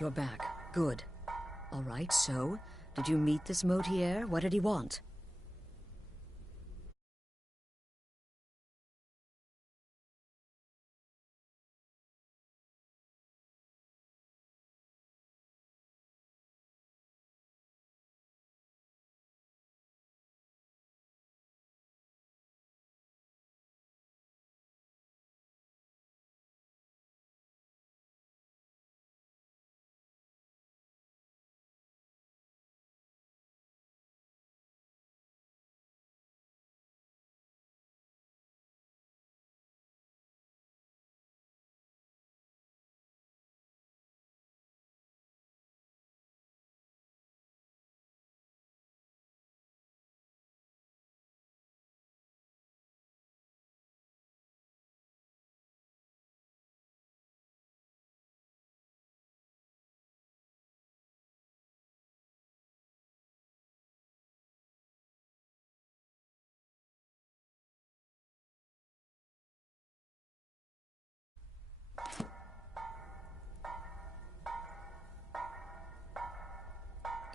You're back. Good. All right, so, did you meet this Motier? What did he want?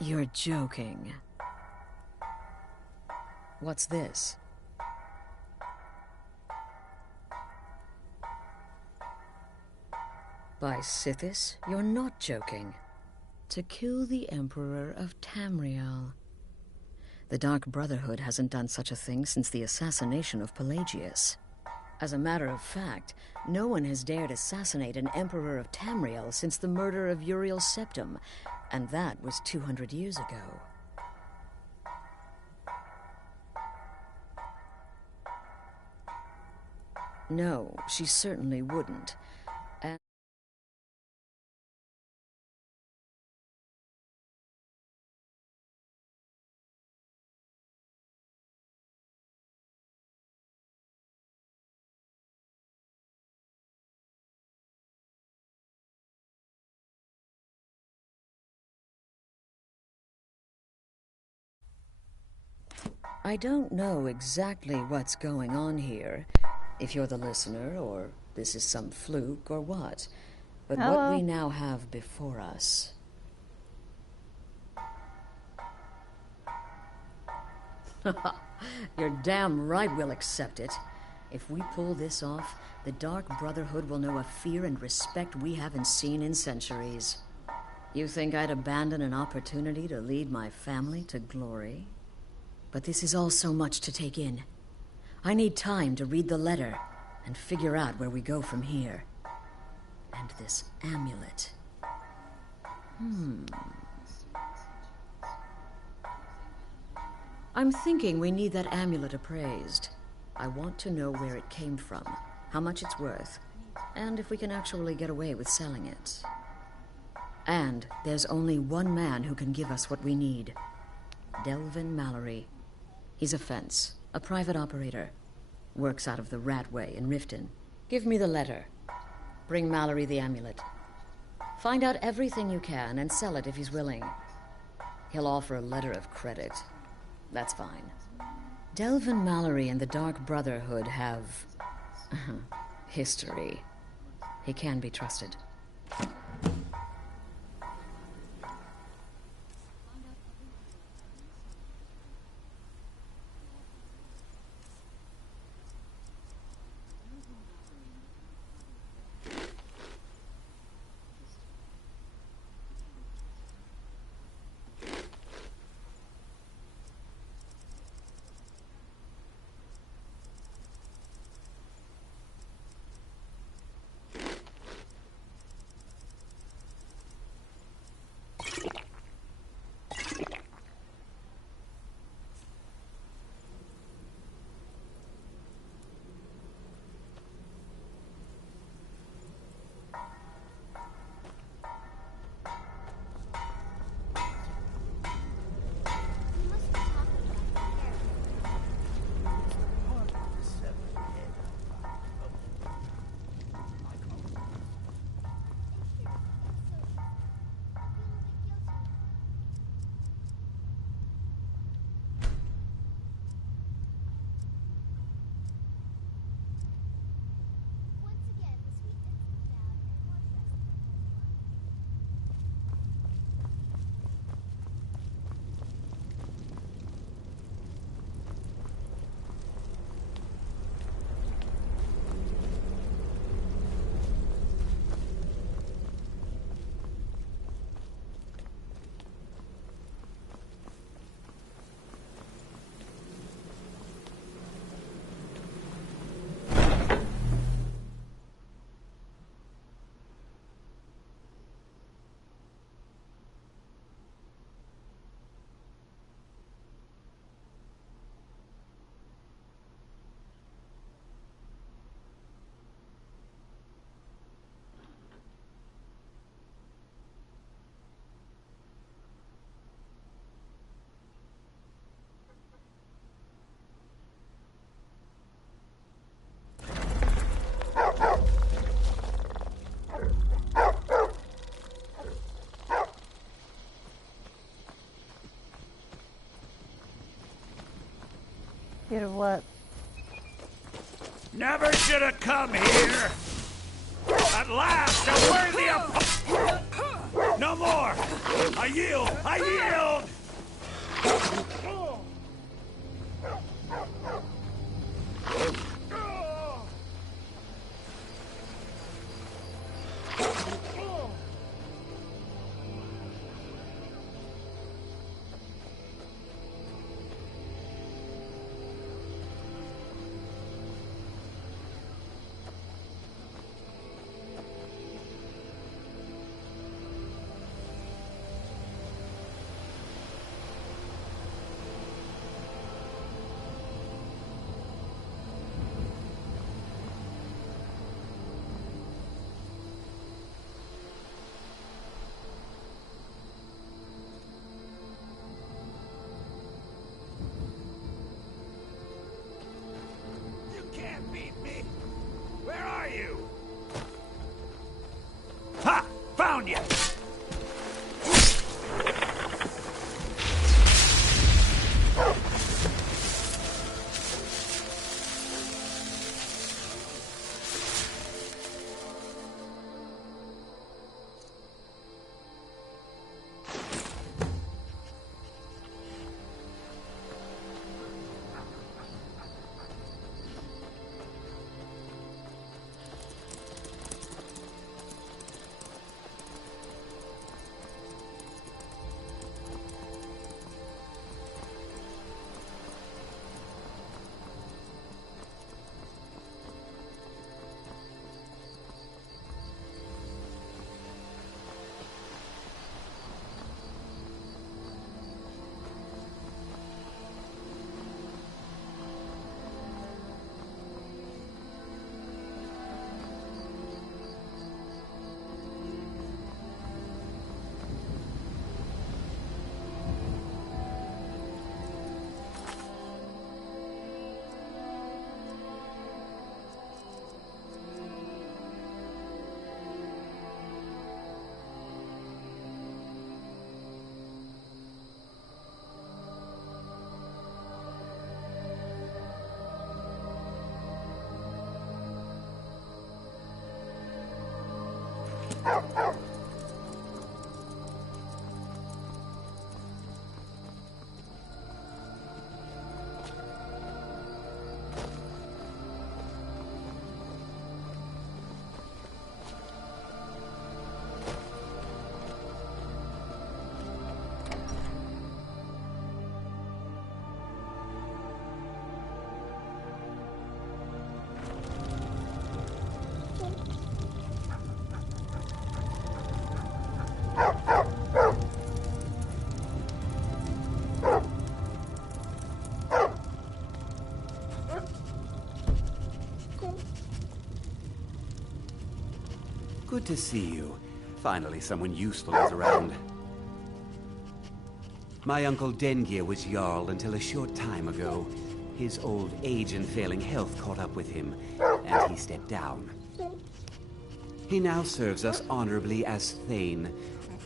You're joking. What's this? By Sithis, you're not joking. To kill the Emperor of Tamriel. The Dark Brotherhood hasn't done such a thing since the assassination of Pelagius. As a matter of fact, no one has dared assassinate an Emperor of Tamriel since the murder of Uriel Septim, and that was 200 years ago. No, she certainly wouldn't. And I don't know exactly what's going on here, if you're the listener, or this is some fluke, or what. But what we now have before us... You're damn right we'll accept it. If we pull this off, the Dark Brotherhood will know a fear and respect we haven't seen in centuries. You think I'd abandon an opportunity to lead my family to glory? But this is all so much to take in. I need time to read the letter and figure out where we go from here. And this amulet. I'm thinking we need that amulet appraised. I want to know where it came from, how much it's worth, and if we can actually get away with selling it. And there's only one man who can give us what we need. Delvin Mallory. He's a fence, a private operator. Works out of the Ratway in Riften. Give me the letter. Bring Mallory the amulet. Find out everything you can and sell it if he's willing. He'll offer a letter of credit. That's fine. Delvin Mallory and the Dark Brotherhood have... history. He can be trusted. Scared of what? Never should have come here. At last, a worthy of... No more. I yield. I yield. Found you! Good to see you. Finally, someone useful is around. My uncle Dengir was Jarl until a short time ago. His old age and failing health caught up with him, and he stepped down. He now serves us honorably as Thane,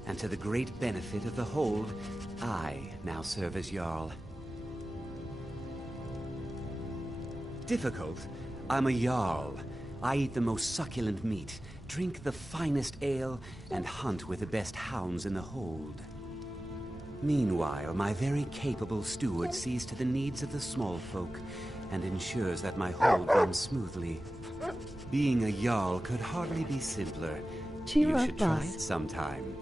and to the great benefit of the Hold, I now serve as Jarl. Difficult? I'm a Jarl. I eat the most succulent meat, drink the finest ale, and hunt with the best hounds in the Hold. Meanwhile, my very capable steward sees to the needs of the small folk and ensures that my hold runs smoothly. Being a Jarl could hardly be simpler. Cheer You up, should try boss. it sometime.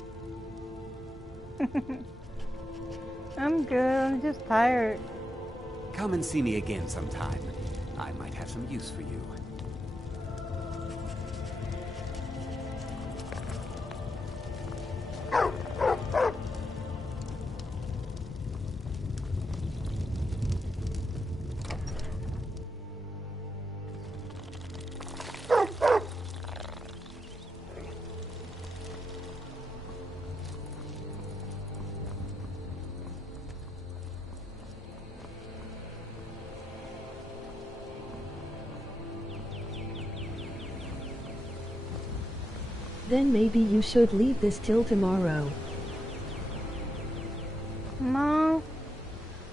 I'm good, I'm just tired. Come and see me again sometime. I might have some use for you. Then maybe you should leave this till tomorrow. No,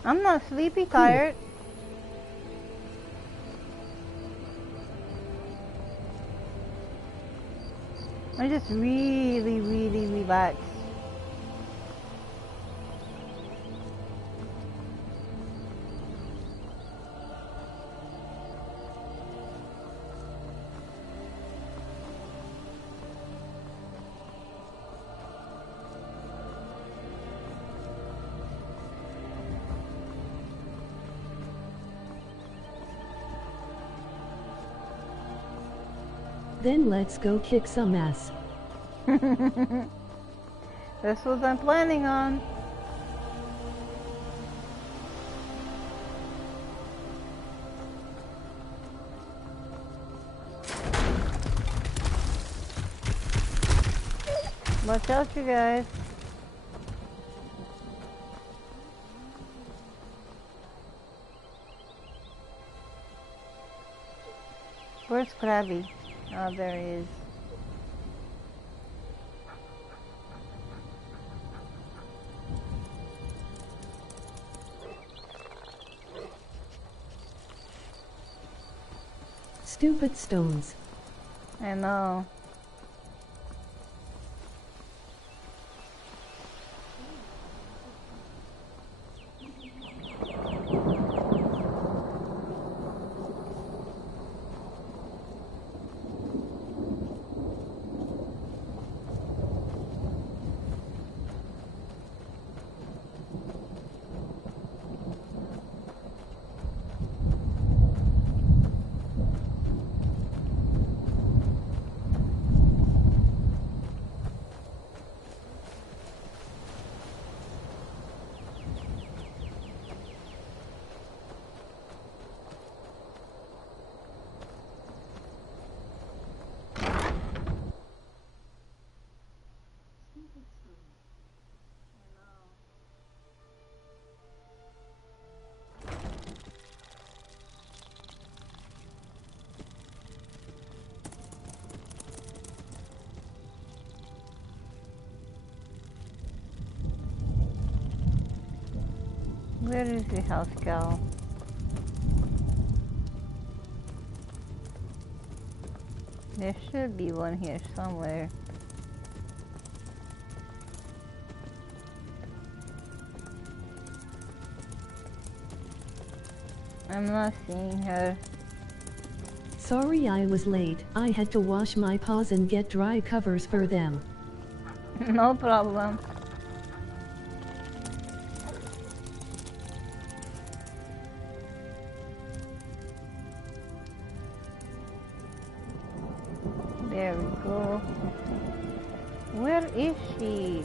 I'm not sleepy tired. I just really, really relax. Then let's go kick some ass. That's what I'm planning on. Watch out, you guys. Where's Krabby? Oh, there he is. Stupid stones. I know. Where is the house cow? There should be one here somewhere. I'm not seeing her. Sorry I was late. I had to wash my paws and get dry covers for them. No problem. There we go. Where is she?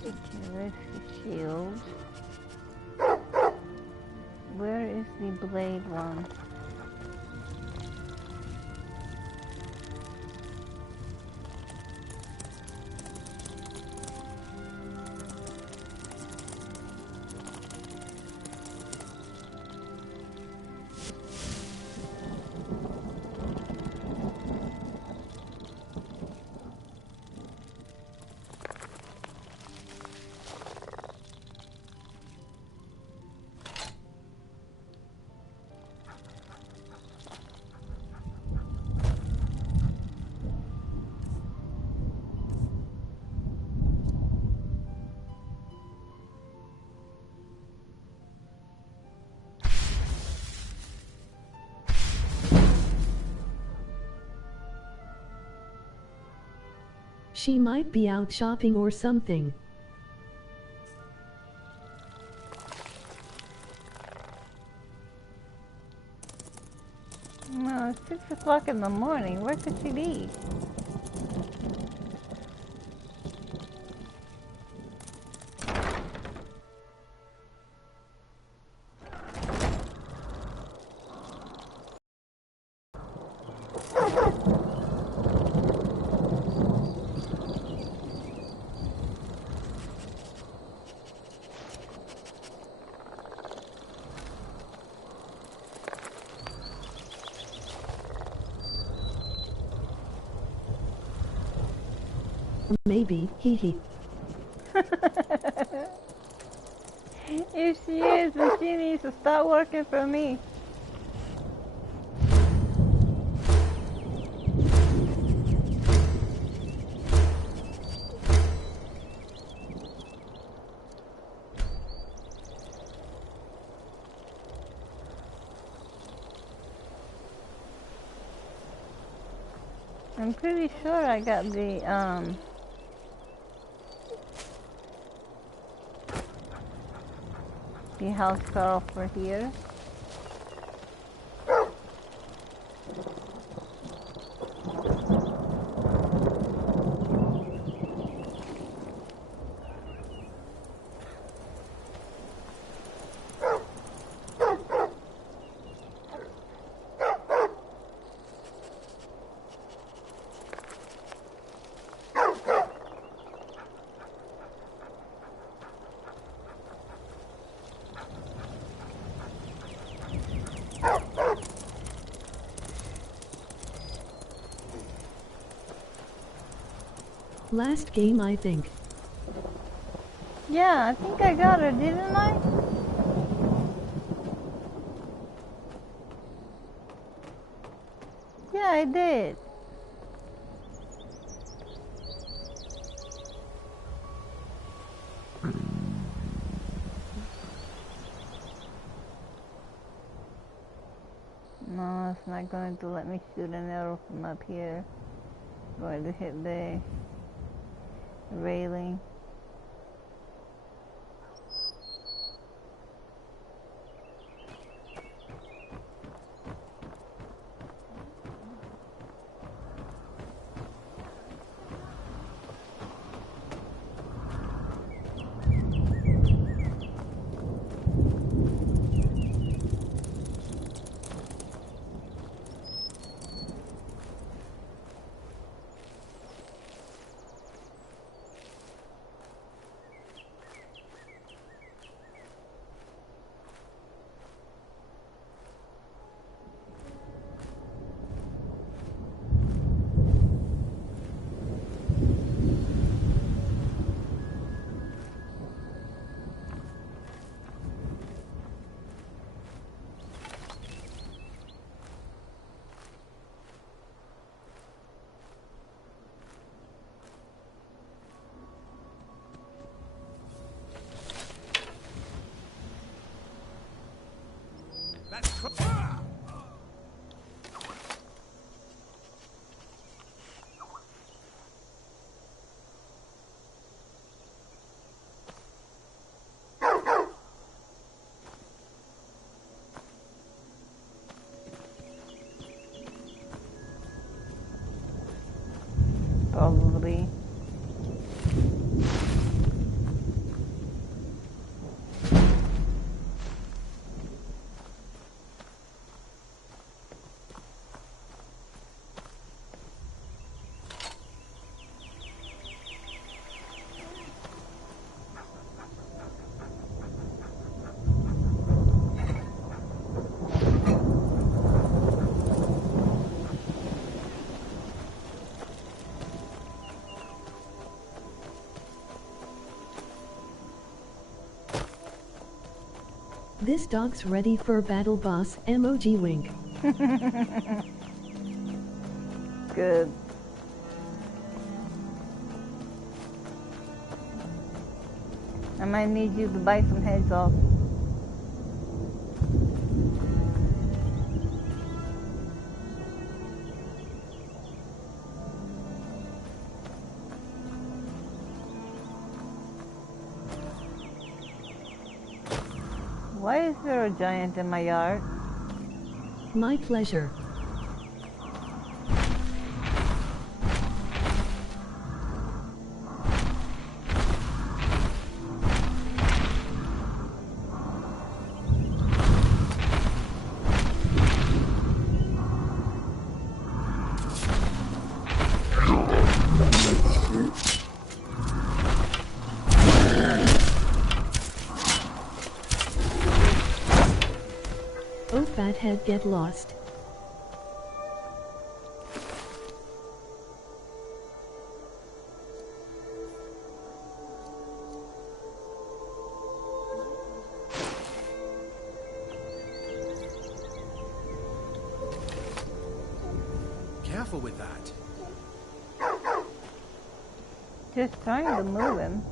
Okay, where's the shield? Where is the blade one? She might be out shopping or something. No, it's 6 o'clock in the morning. Where could she be? Maybe, hee hee. If she is, then she needs to start working for me. I'm pretty sure I got the house car over here. Last game, I think. Yeah, I think I got her, didn't I? Yeah, I did. No, it's not going to let me shoot an arrow from up here. I'm going to hit the railing. Probably. This dog's ready for battle, boss. Emoji wink. Good. I might need you to bite some heads off. Why is there a giant in my yard? My pleasure. Oh, fathead, get lost. Careful with that. Just trying to move him.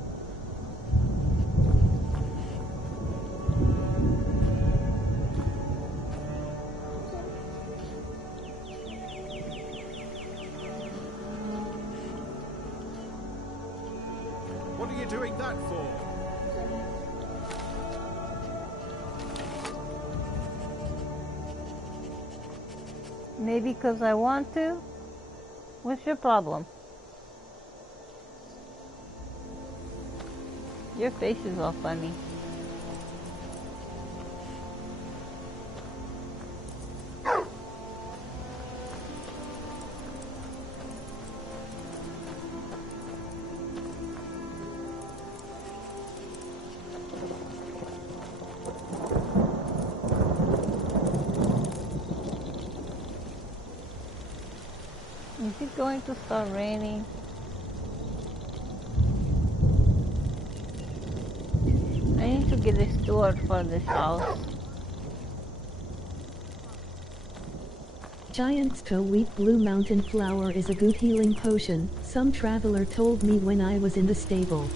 What are you doing that for? Maybe because I want to? What's your problem? Your face is all funny. Is it going to start raining? I need to get a steward for this house. Giant's toe-wheat blue mountain flower is a good healing potion, some traveler told me when I was in the stable.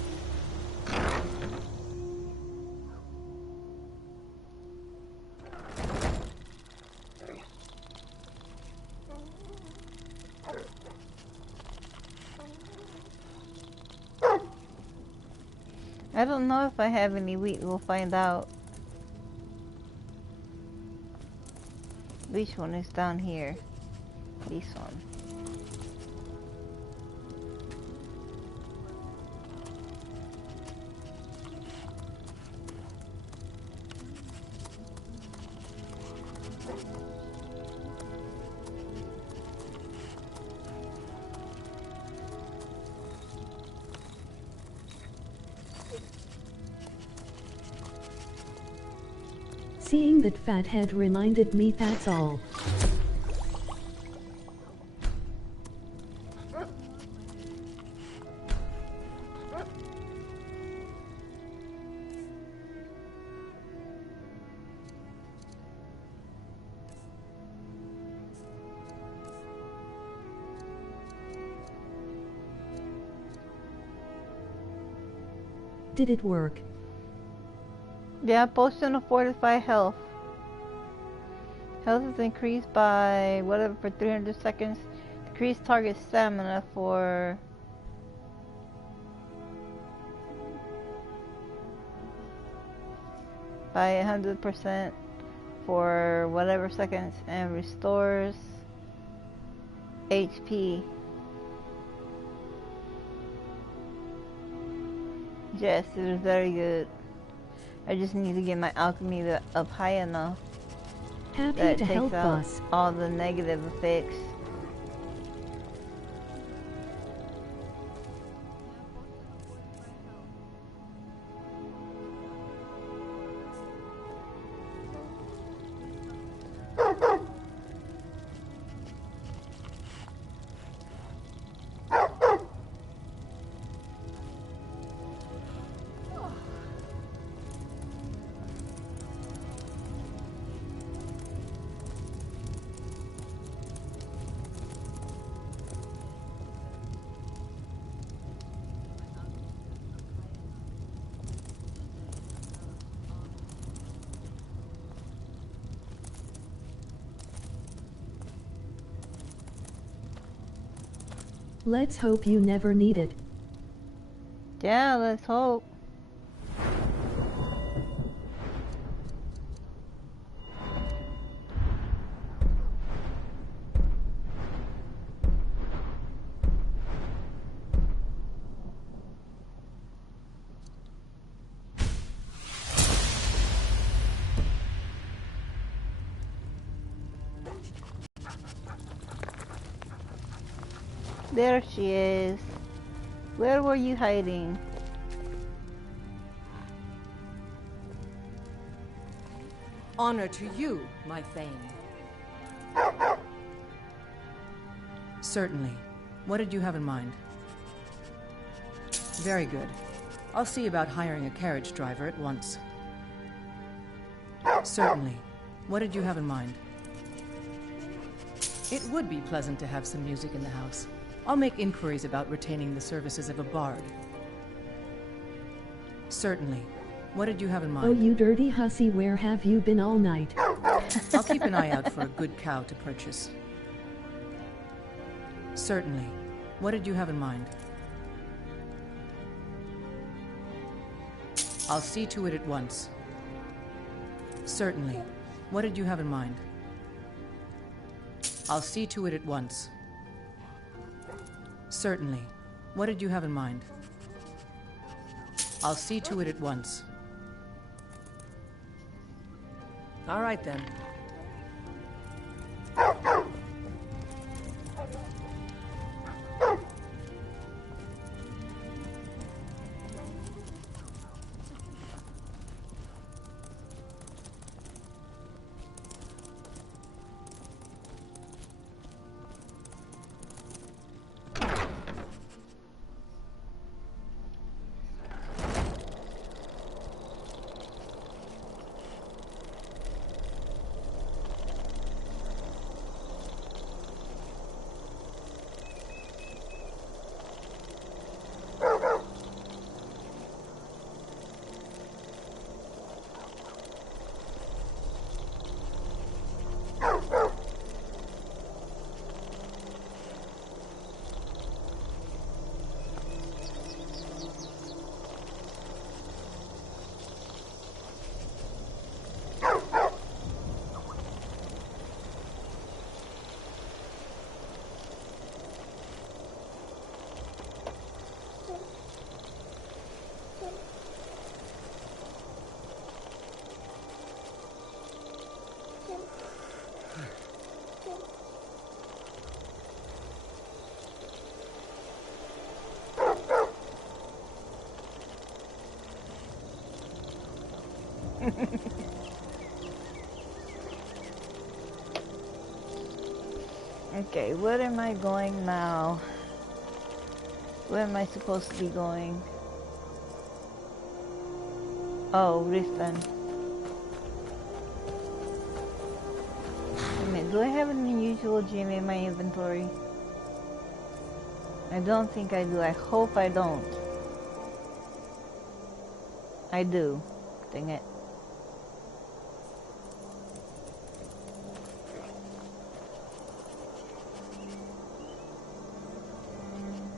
I don't know if I have any wheat, we'll find out. Which one is down here? This one. Seeing that fathead reminded me, that's all. Did it work? Yeah, potion of fortified health. Health is increased by whatever for 300 seconds. Decrease target stamina for by 100% for whatever seconds, and restores HP. Yes, it is very good. I just need to get my alchemy up high enough Happy that to takes help out us. all the negative effects. Let's hope you never need it. Yeah, let's hope. There she is. Where were you hiding? Honor to you, my Thane. Certainly. What did you have in mind? Very good. I'll see about hiring a carriage driver at once. Certainly. What did you have in mind? It would be pleasant to have some music in the house. I'll make inquiries about retaining the services of a bard. Certainly. What did you have in mind? Oh, you dirty hussy, where have you been all night? I'll keep an eye out for a good cow to purchase. Certainly. What did you have in mind? I'll see to it at once. Certainly. What did you have in mind? I'll see to it at once. Certainly. What did you have in mind? I'll see to it at once. All right, then. Okay, where am I going now? Where am I supposed to be going? Oh, Riften. Wait a minute, do I have an unusual gem in my inventory? I don't think I do. I hope I don't. I do. Dang it.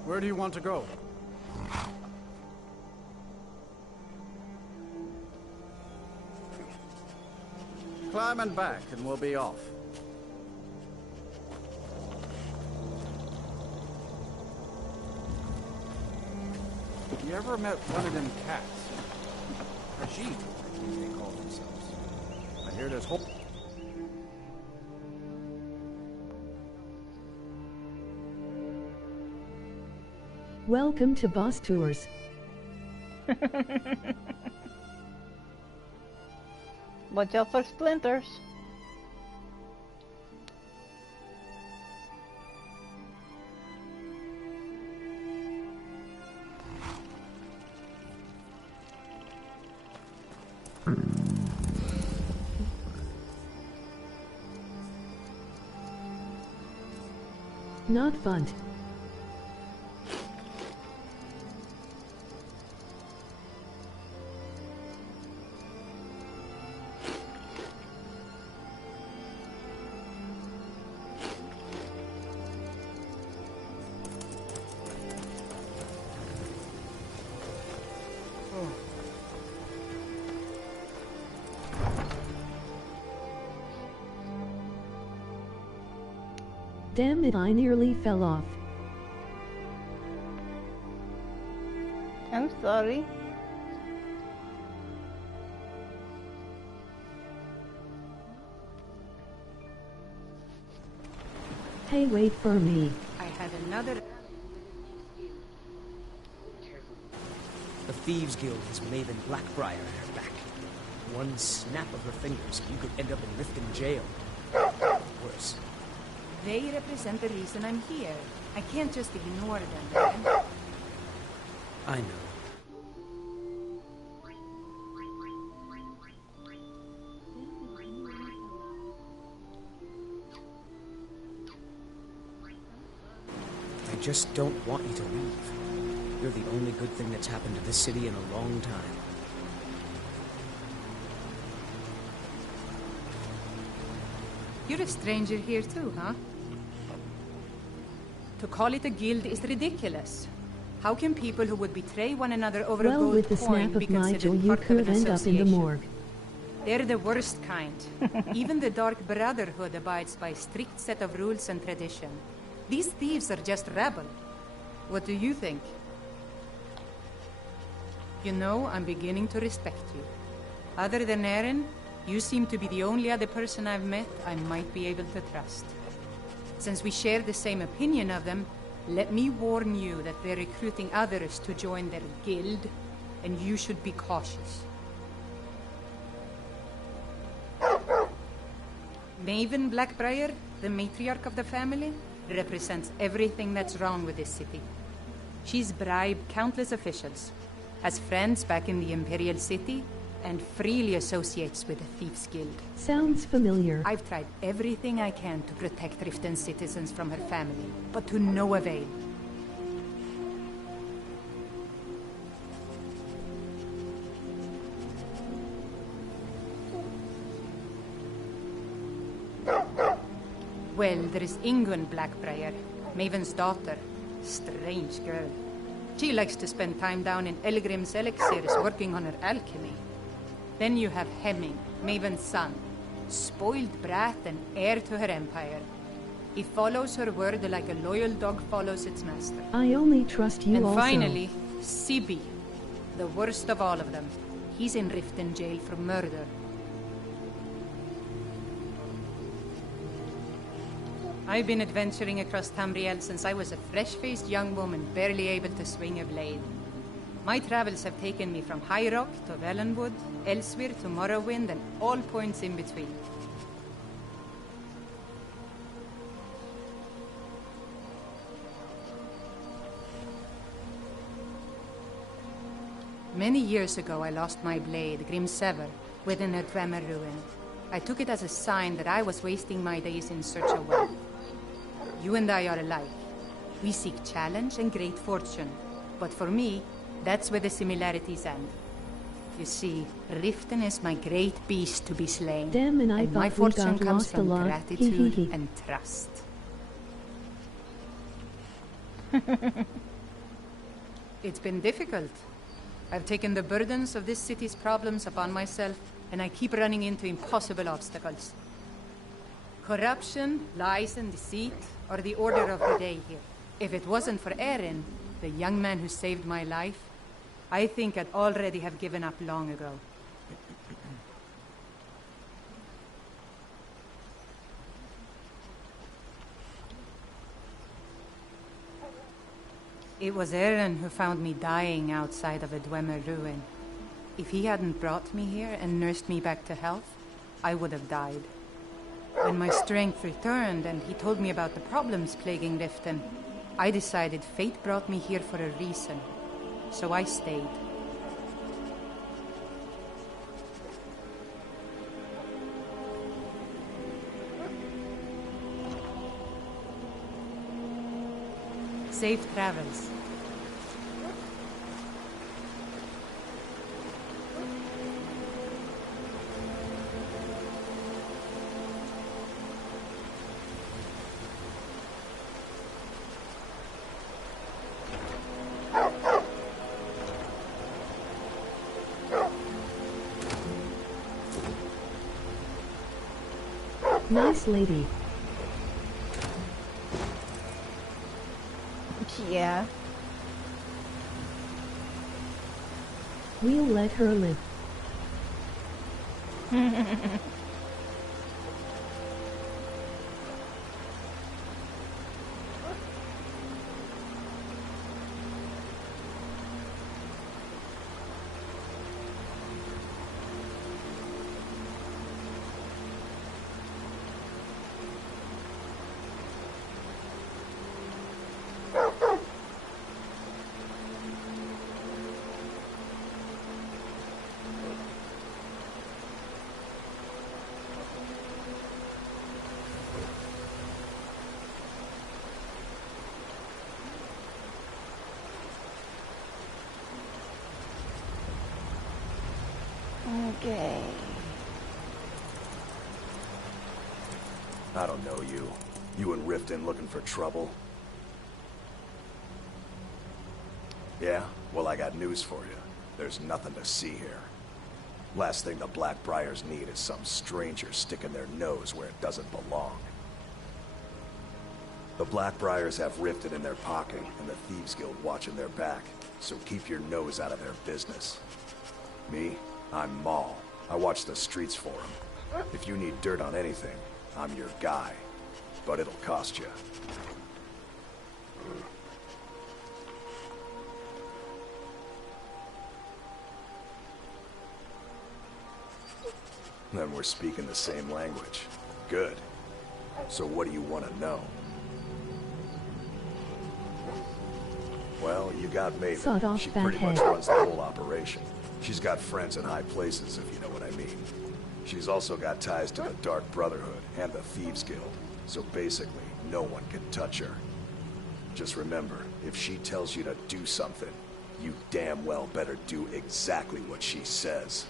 Where do you want to go? Climb and back, and we'll be off. You ever met one of them cats? Khajiit, I think they call themselves. I hear this whole... Welcome to Boss Tours. Watch out for splinters. Not fun. Damn it, I nearly fell off. I'm sorry. Hey, wait for me. I had another... Thieves Guild has Maven Blackbriar at her back. One snap of her fingers, you could end up in Riften jail. Worse. They represent the reason I'm here. I can't just ignore them, man. I know. I just don't want you to leave. You're the only good thing that's happened to this city in a long time. You're a stranger here too, huh? To call it a guild is ridiculous. How can people who would betray one another over a Well, gold with the coin snap be of Nigel, considered you part of could an end up in the association? morgue. They're the worst kind. Even the Dark Brotherhood abides by a strict set of rules and tradition. These thieves are just rabble. What do you think? You know, I'm beginning to respect you. Other than Eren, you seem to be the only other person I've met I might be able to trust. Since we share the same opinion of them, let me warn you that they're recruiting others to join their guild, and you should be cautious. Maven Blackbriar, the matriarch of the family, represents everything that's wrong with this city. She's bribed countless officials, has friends back in the Imperial City, and freely associates with the Thieves Guild. Sounds familiar. I've tried everything I can to protect Riften citizens from her family, but to no avail. Well, there is Ingun Blackbriar, Maven's daughter. Strange girl. She likes to spend time down in Elgrim's elixirs working on her alchemy. Then you have Hemming, Maven's son. Spoiled brat and heir to her empire. He follows her word like a loyal dog follows its master. I only trust you And also. finally, Sibi, the worst of all of them. He's in Riften jail for murder. I've been adventuring across Tamriel since I was a fresh-faced young woman barely able to swing a blade. My travels have taken me from High Rock to Valenwood, Elsewhere to Morrowind, and all points in between. Many years ago I lost my blade, Grimsever, within a Dwemer ruin. I took it as a sign that I was wasting my days in search of wealth. You and I are alike. We seek challenge and great fortune. But for me, that's where the similarities end. You see, Riften is my great beast to be slain. Damn, and I my thought we fortune got comes lost a from lot. gratitude and trust. It's been difficult. I've taken the burdens of this city's problems upon myself, and I keep running into impossible obstacles. Corruption, lies, and deceit are the order of the day here. If it wasn't for Eren, the young man who saved my life, I think I'd already have given up long ago. It was Eren who found me dying outside of a Dwemer ruin. If he hadn't brought me here and nursed me back to health, I would have died. When my strength returned and he told me about the problems plaguing Riften, I decided fate brought me here for a reason. So I stayed. Safe travels. Nice lady. Yeah. We'll let her live. I don't know you. You and Riften looking for trouble? Yeah? Well, I got news for you. There's nothing to see here. Last thing the Blackbriars need is some stranger sticking their nose where it doesn't belong. The Blackbriars have Riften in their pocket, and the Thieves Guild watching their back, so keep your nose out of their business. Me? I'm Maul. I watch the streets for them. If you need dirt on anything, I'm your guy. But it'll cost you. Then we're speaking the same language. Good. So what do you want to know? Well, you got Maven. She pretty much runs the whole operation. She's got friends in high places, if you know what I mean. She's also got ties to the Dark Brotherhood and the Thieves Guild. So basically, no one can touch her. Just remember, if she tells you to do something, you damn well better do exactly what she says.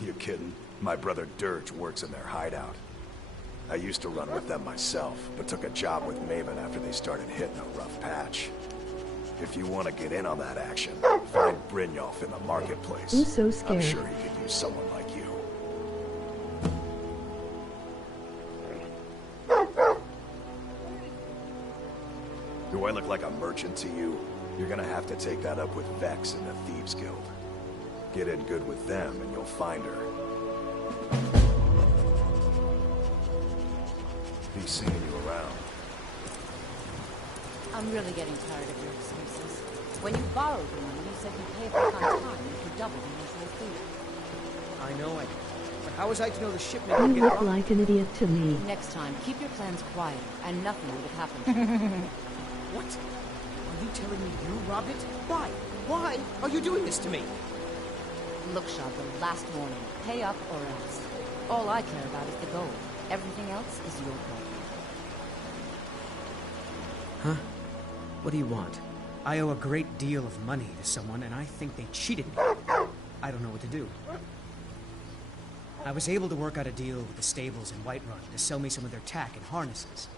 You kidding? My brother Dirge works in their hideout. I used to run with them myself, but took a job with Maven after they started hitting a rough patch. If you want to get in on that action, find Brynjolf in the marketplace. I'm so scared. I'm sure he could use someone like you. Do I look like a merchant to you? You're gonna have to take that up with Vex in the Thieves Guild. Get in good with them and you'll find her. Be seeing you around. I'm really getting tired of your excuses. When you borrowed the money, you said you'd pay it back on time and could double the usual fee. I know it. But how was I to know the shipment You would get look wrong? like an idiot to me. Next time, keep your plans quiet, and nothing would have happened to you. What? Are you telling me you robbed it? Why? Why are you doing this to me? Look, Shadra, last warning. Pay up or else. All I care about is the gold. Everything else is your problem. Huh? What do you want? I owe a great deal of money to someone, and I think they cheated me. I don't know what to do. I was able to work out a deal with the stables in Whiterun to sell me some of their tack and harnesses.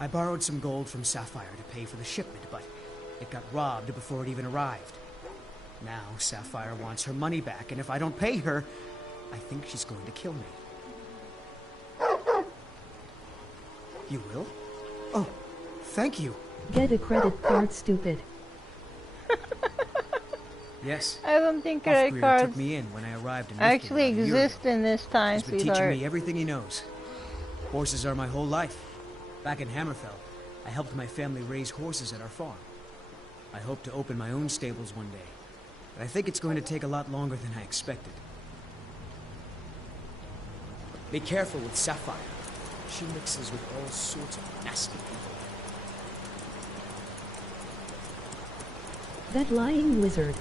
I borrowed some gold from Sapphire to pay for the shipment, but it got robbed before it even arrived. Now Sapphire wants her money back, and if I don't pay her, I think she's going to kill me. You will? Oh, thank you. Get a credit card, stupid. Yes. I don't think Hofgrir credit cards took me in when I arrived in actually Riften about a year exist ago. in this time, He's been sweetheart. teaching me everything he knows. Horses are my whole life. Back in Hammerfell, I helped my family raise horses at our farm. I hope to open my own stables one day, but I think it's going to take a lot longer than I expected. Be careful with Sapphire. She mixes with all sorts of nasty people. That lying wizard.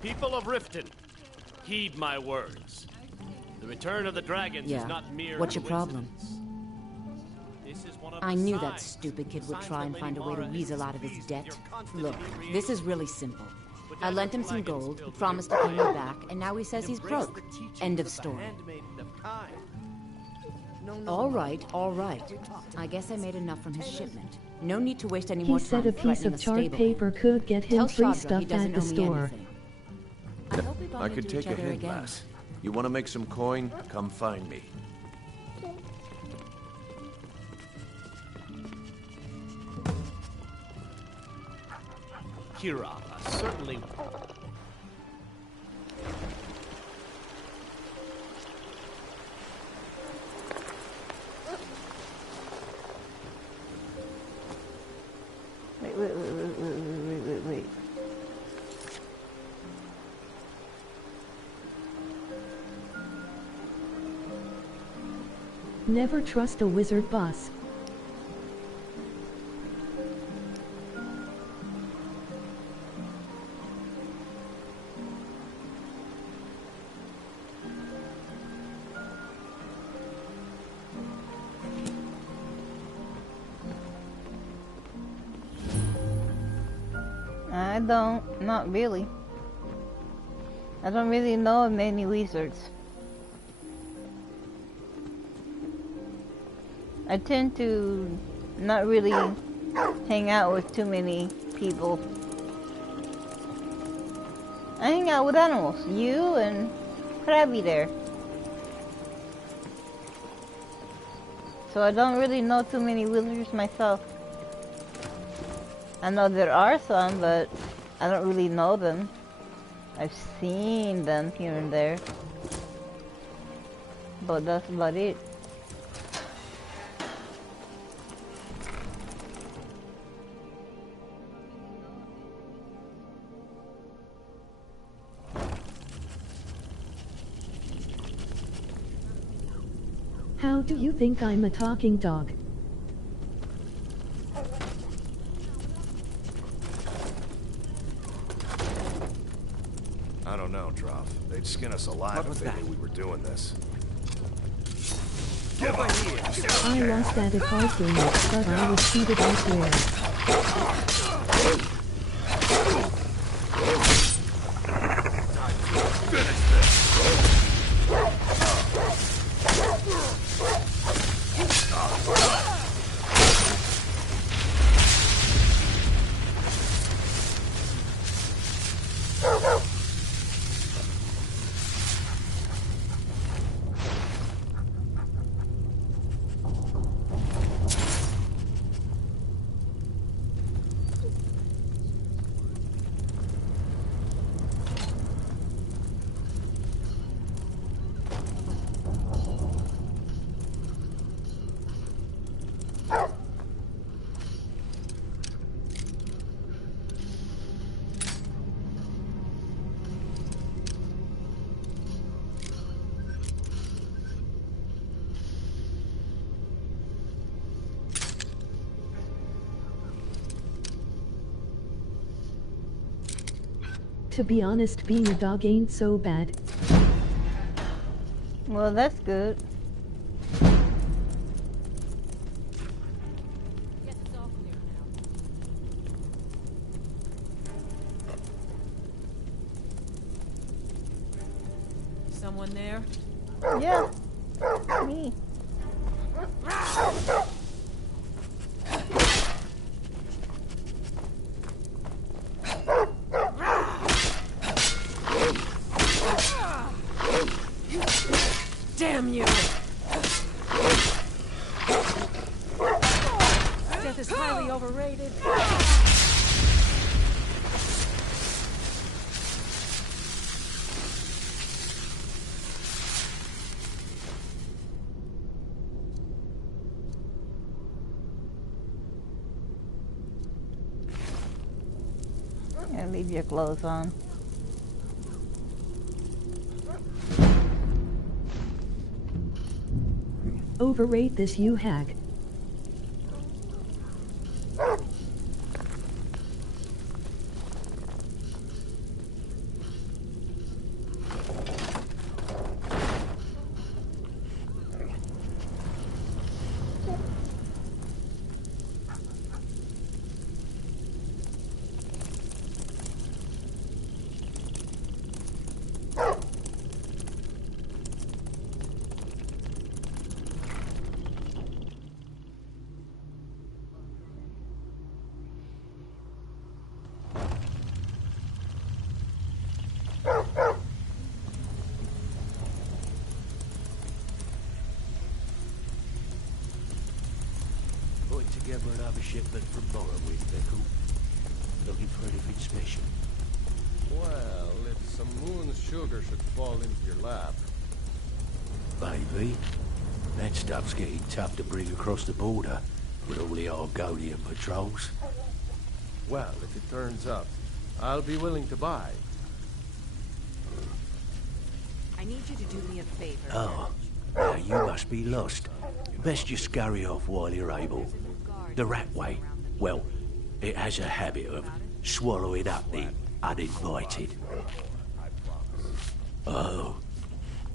People of Riften, heed my words. The return of the dragons is not mere What's your problem? This is one of I the knew that signs. stupid kid would Signs try that and Lady find a way to Mara is weasel out of his displeased debt. with your constantly Look, creating this is really simple. I Without lent him the some dragons gold, he filled with promised to your pay me pride, back, and now he says he's embrace broke. the teachings End of the story. handmaiden of kind. All right, all right. I guess I made enough from his shipment. No need to waste any He more time said a piece threatening of a chart stable. paper could get him Tell free Shadra stuff he doesn't at the owe me store. anything. I hope we bump I could into take each a other hint, again. lass. You want to make some coin? Come find me. Kira, certainly. Wait. Never trust a wizard boss. I don't. Not really. I don't really know of many wizards. I tend to not really hang out with too many people. I hang out with animals. You and Krabby there. So I don't really know too many wizards myself. I know there are some, but I don't really know them. I've seen them here and there. But that's about it. How do you think I'm a talking dog? I don't know, Droff. They'd skin us alive if they knew we were doing this. Give up here! I lost at a card game, but I was cheated elsewhere. To be honest, being a dog ain't so bad. Well, that's good. Someone there? Yeah. Me. Damn you! Death is highly overrated. Yeah, leave your clothes on. Overrate this, you hag. Together another shipment from Morrowind, Pickle. Looking for anything special? Well, if some moon sugar should fall into your lap. Maybe. That stuff's getting tough to bring across the border with all the Argonian patrols. Well, if it turns up, I'll be willing to buy. I need you to do me a favor. Oh, now you must be lost. Best you scurry off while you're able. The Ratway, well, it has a habit of swallowing up the uninvited. Oh,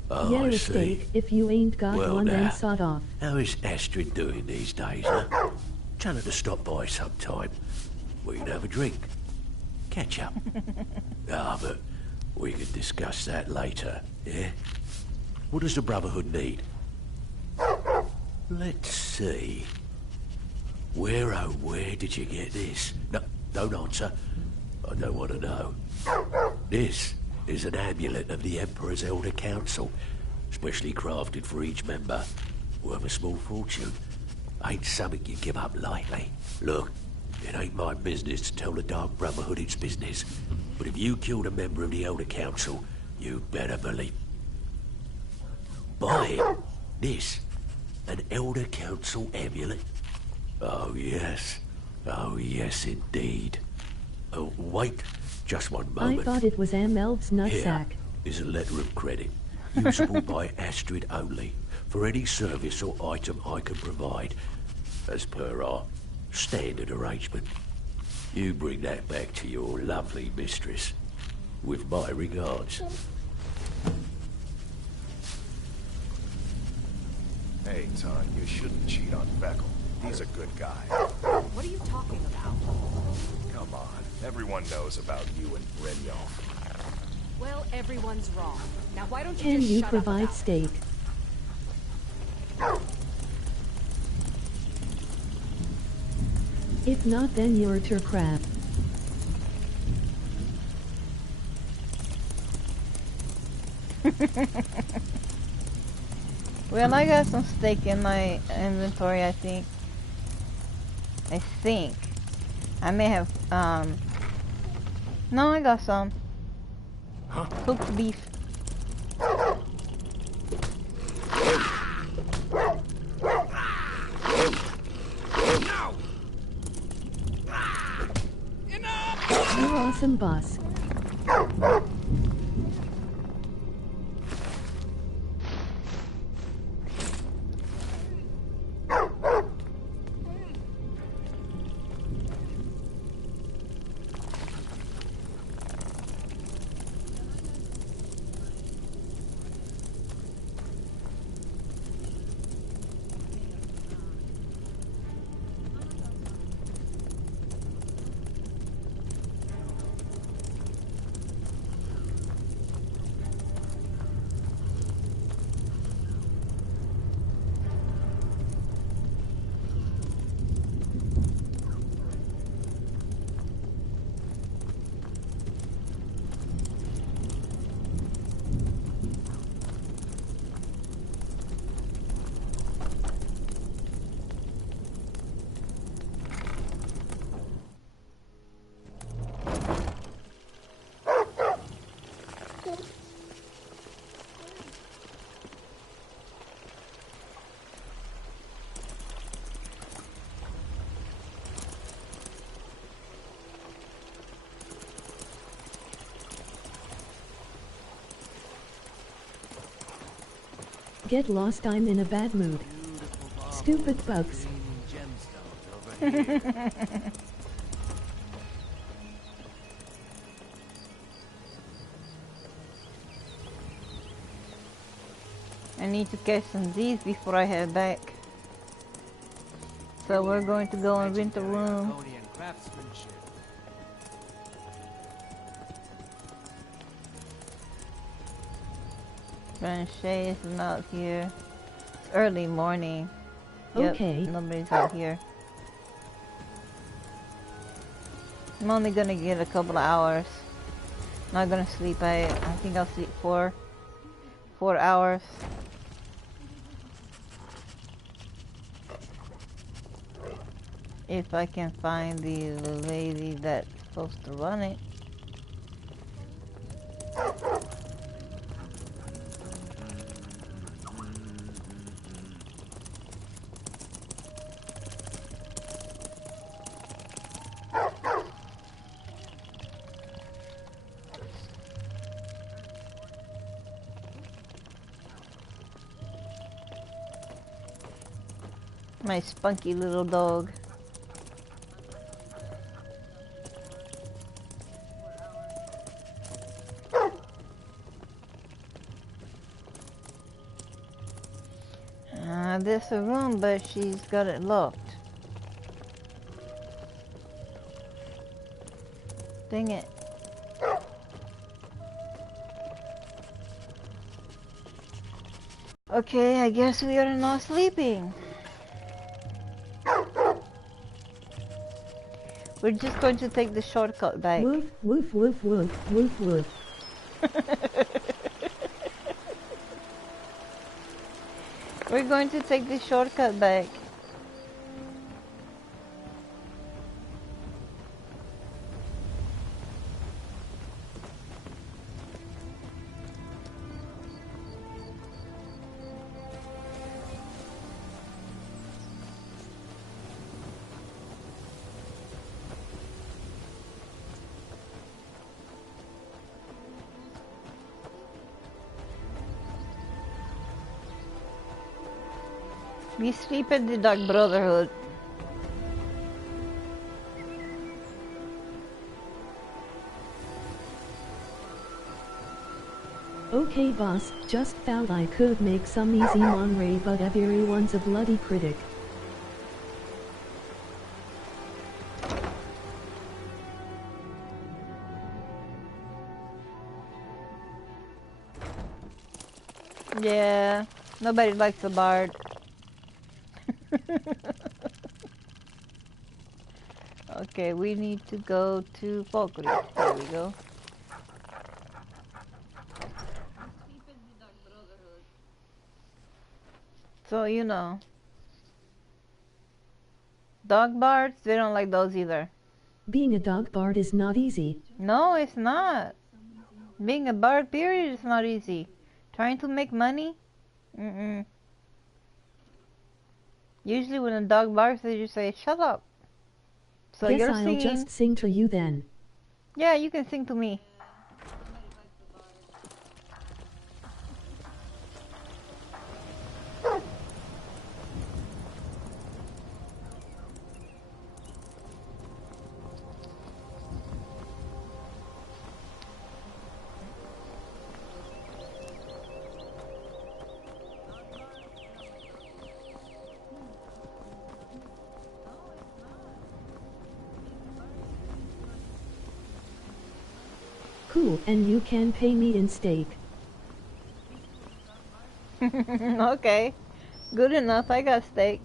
Yeah, I see. escape. If you ain't got Well, one, then now, sod off. how is Astrid doing these days, huh? Tell her to stop by sometime. We can have a drink. catch up. But we can discuss that later, yeah? What does the Brotherhood need? Let's see. Where, oh, where did you get this? No, don't answer. I don't want to know. This is an amulet of the Emperor's Elder Council, specially crafted for each member. Worth a small fortune. Ain't something you give up lightly. Look, it ain't my business to tell the Dark Brotherhood its business, but if you killed a member of the Elder Council, you better believe... Buy it. This, an Elder Council amulet. Oh yes indeed. Oh, wait, just one moment. I thought it was Amel's nutsack. Here is a letter of credit, usable by Astrid only, for any service or item I can provide, as per our standard arrangement. You bring that back to your lovely mistress, with my regards. Hey, Ton, you shouldn't cheat on Beckel. He's a good guy. What are you talking about? Come on, everyone knows about you and Brynjolf. Well, everyone's wrong. Now why don't you Can just you shut provide up steak? If not, then you're a crab. Well, I got some steak in my inventory, I think. I may have, no, I got some. Huh? Cooked beef. You're awesome, boss. Get lost, I'm in a bad mood. Stupid bugs. I need to catch some Z's before I head back. So we're going to go and rent a room. Shay is out here. It's early morning. Okay. Yep, nobody's out here. I'm only gonna get a couple of hours. Not gonna sleep. I think I'll sleep 4 hours. If I can find the lady that's supposed to run it. My spunky little dog. There's a room, but she's got it locked. Dang it. Okay, I guess we are not sleeping. We're just going to take the shortcut back. Woof, woof, woof, woof, woof, woof. We're going to take the shortcut back. We sleep at the Dark Brotherhood. Okay boss, just felt I could make some easy Monray, but everyone's a bloody critic. Yeah, nobody likes a bard. Okay, we need to go to Falkreath. There we go. So, you know. Dog bards, they don't like those either. Being a dog bard is not easy. No, it's not. Being a bard, period, is not easy. Trying to make money? Mm-mm. Usually when a dog barks, they just say, shut up. So Guess you're I'll singing. just sing to you then. Yeah, you can sing to me. Cool, and you can pay me in steak. Okay, good enough. I got steak.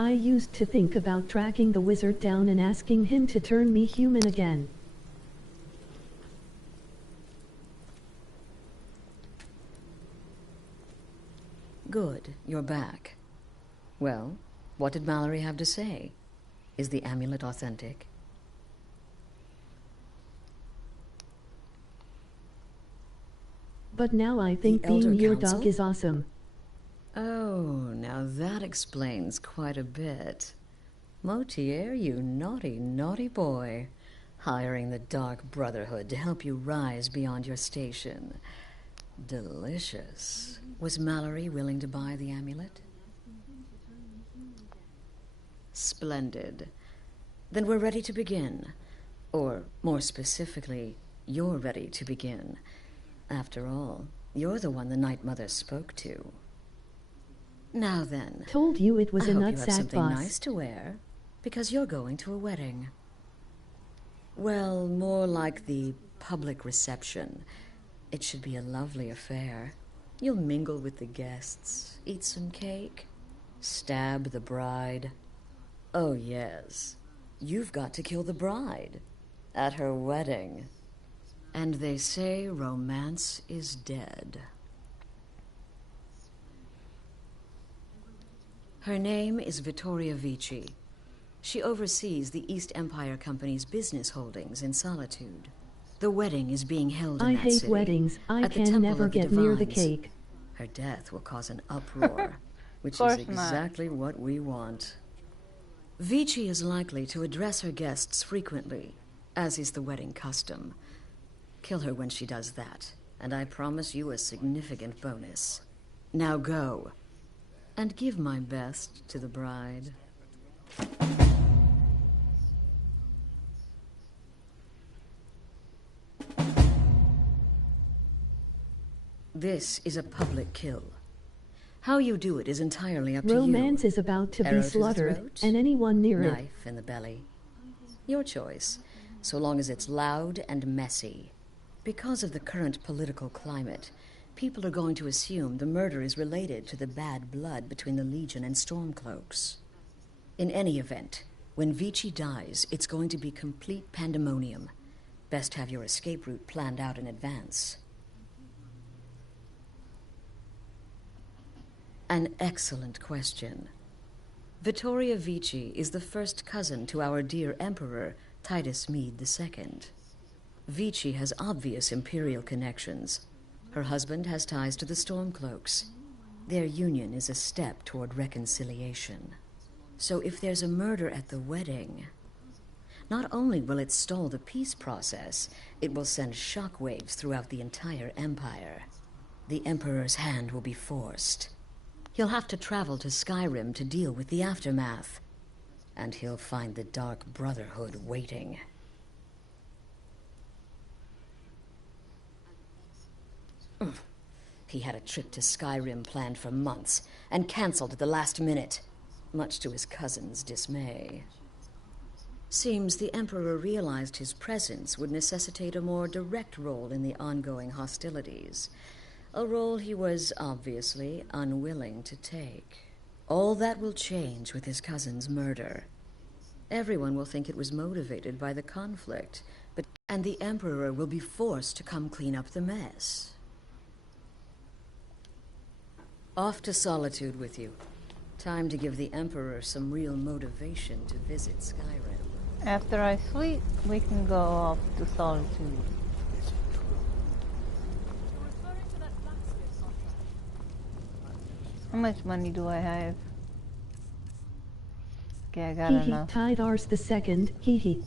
I used to think about tracking the wizard down and asking him to turn me human again. Good, you're back. Well, what did Mallory have to say? Is the amulet authentic? But now I think The Elder being your Council? dog is awesome. Oh, now that explains quite a bit. Motier, you naughty, naughty boy. Hiring the Dark Brotherhood to help you rise beyond your station. Delicious. Was Mallory willing to buy the amulet? Splendid. Then we're ready to begin. Or, more specifically, you're ready to begin. After all, you're the one the Night Mother spoke to. Now then. Told you it was I a hope you nutsack, have something boss. nice to wear, because you're going to a wedding. Well, more like the public reception. It should be a lovely affair. You'll mingle with the guests, eat some cake, stab the bride. Oh, yes. You've got to kill the bride at her wedding. And they say romance is dead. Her name is Vittoria Vici. She oversees the East Empire Company's business holdings in Solitude. The wedding is being held in I that hate city, weddings. I at the can Temple never of the get near the Divines. cake. Her death will cause an uproar, which is Course not. exactly what we want. Vici is likely to address her guests frequently, as is the wedding custom. Kill her when she does that, and I promise you a significant bonus. Now go, and give my best to the bride. This is a public kill. How you do it is entirely up to you. Romance is about to Arrow be the slaughtered, throat, and anyone near it. knife in the belly. Your choice, so long as it's loud and messy. Because of the current political climate, people are going to assume the murder is related to the bad blood between the Legion and Stormcloaks. In any event, when Vici dies, it's going to be complete pandemonium. Best have your escape route planned out in advance. An excellent question. Vittoria Vici is the first cousin to our dear Emperor, Titus Mede II. Vici has obvious imperial connections. Her husband has ties to the Stormcloaks. Their union is a step toward reconciliation. So if there's a murder at the wedding, not only will it stall the peace process, it will send shockwaves throughout the entire empire. The Emperor's hand will be forced. He'll have to travel to Skyrim to deal with the aftermath. And he'll find the Dark Brotherhood waiting. He had a trip to Skyrim planned for months, and cancelled at the last minute, much to his cousin's dismay. Seems the Emperor realized his presence would necessitate a more direct role in the ongoing hostilities. A role he was obviously unwilling to take. All that will change with his cousin's murder. Everyone will think it was motivated by the conflict, and the Emperor will be forced to come clean up the mess. Off to Solitude with you. Time to give the Emperor some real motivation to visit Skyrim. After I sleep, we can go off to Solitude. How much money do I have? Okay, I got enough. Tidars the second, hee.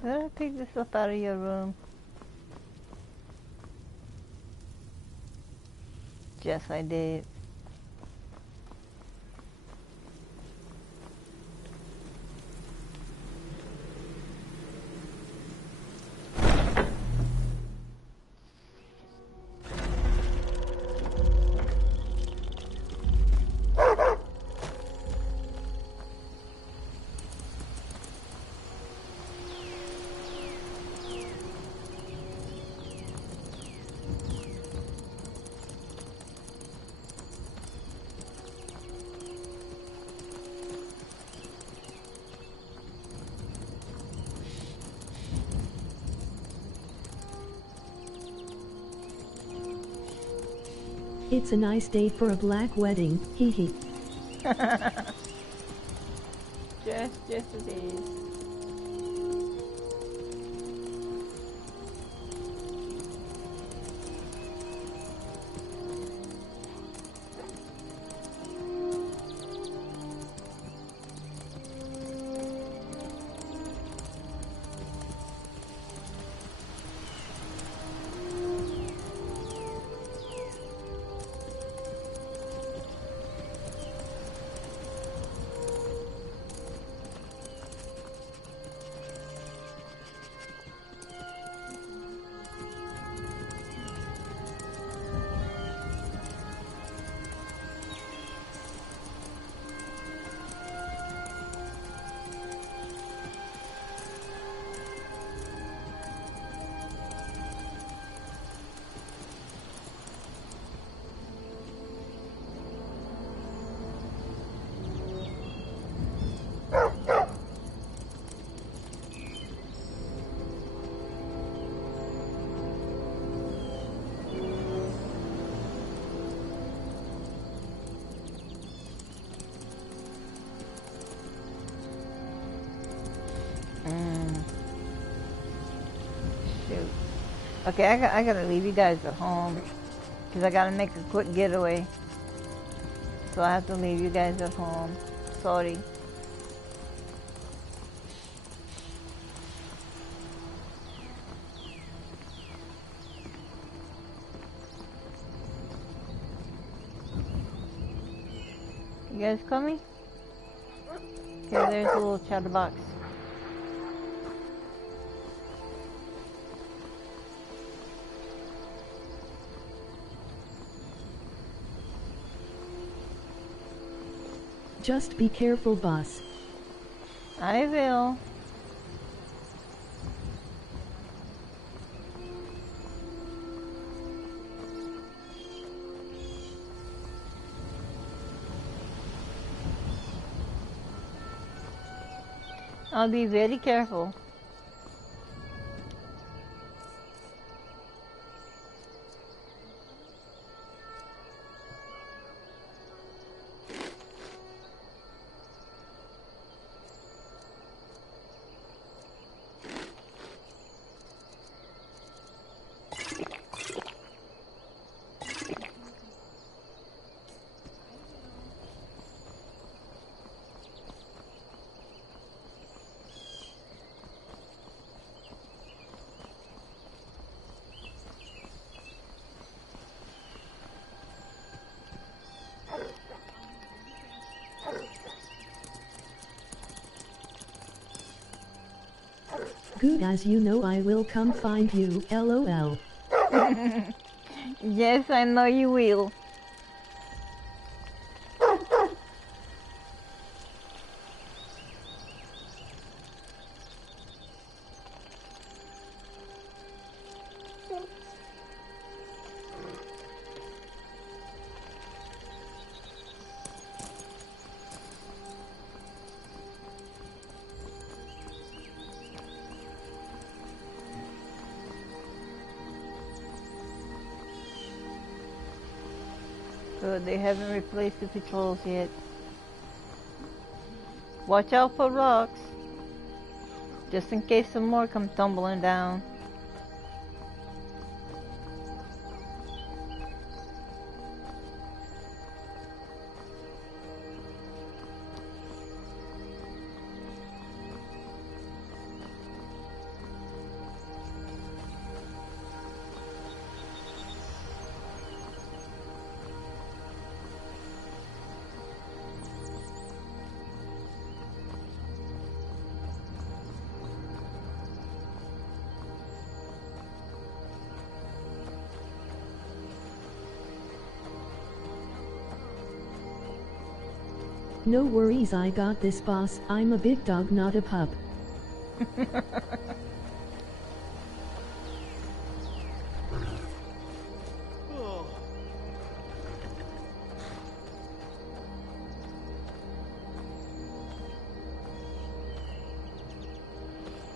Did I pick this up out of your room? Yes, I did. It's a nice day for a black wedding, hee. Yes, it is. Shoot. Okay, I gotta leave you guys at home because I gotta make a quick getaway. So I have to leave you guys at home. Sorry. You guys coming? Okay, there's a little chatterbox. Just be careful, boss. I will. I'll be very careful. Good, as you know I will come find you, LOL. Yes, I know you will. Good, they haven't replaced the patrols yet. Watch out for rocks, just in case some more come tumbling down. No worries, I got this, boss. I'm a big dog, not a pup.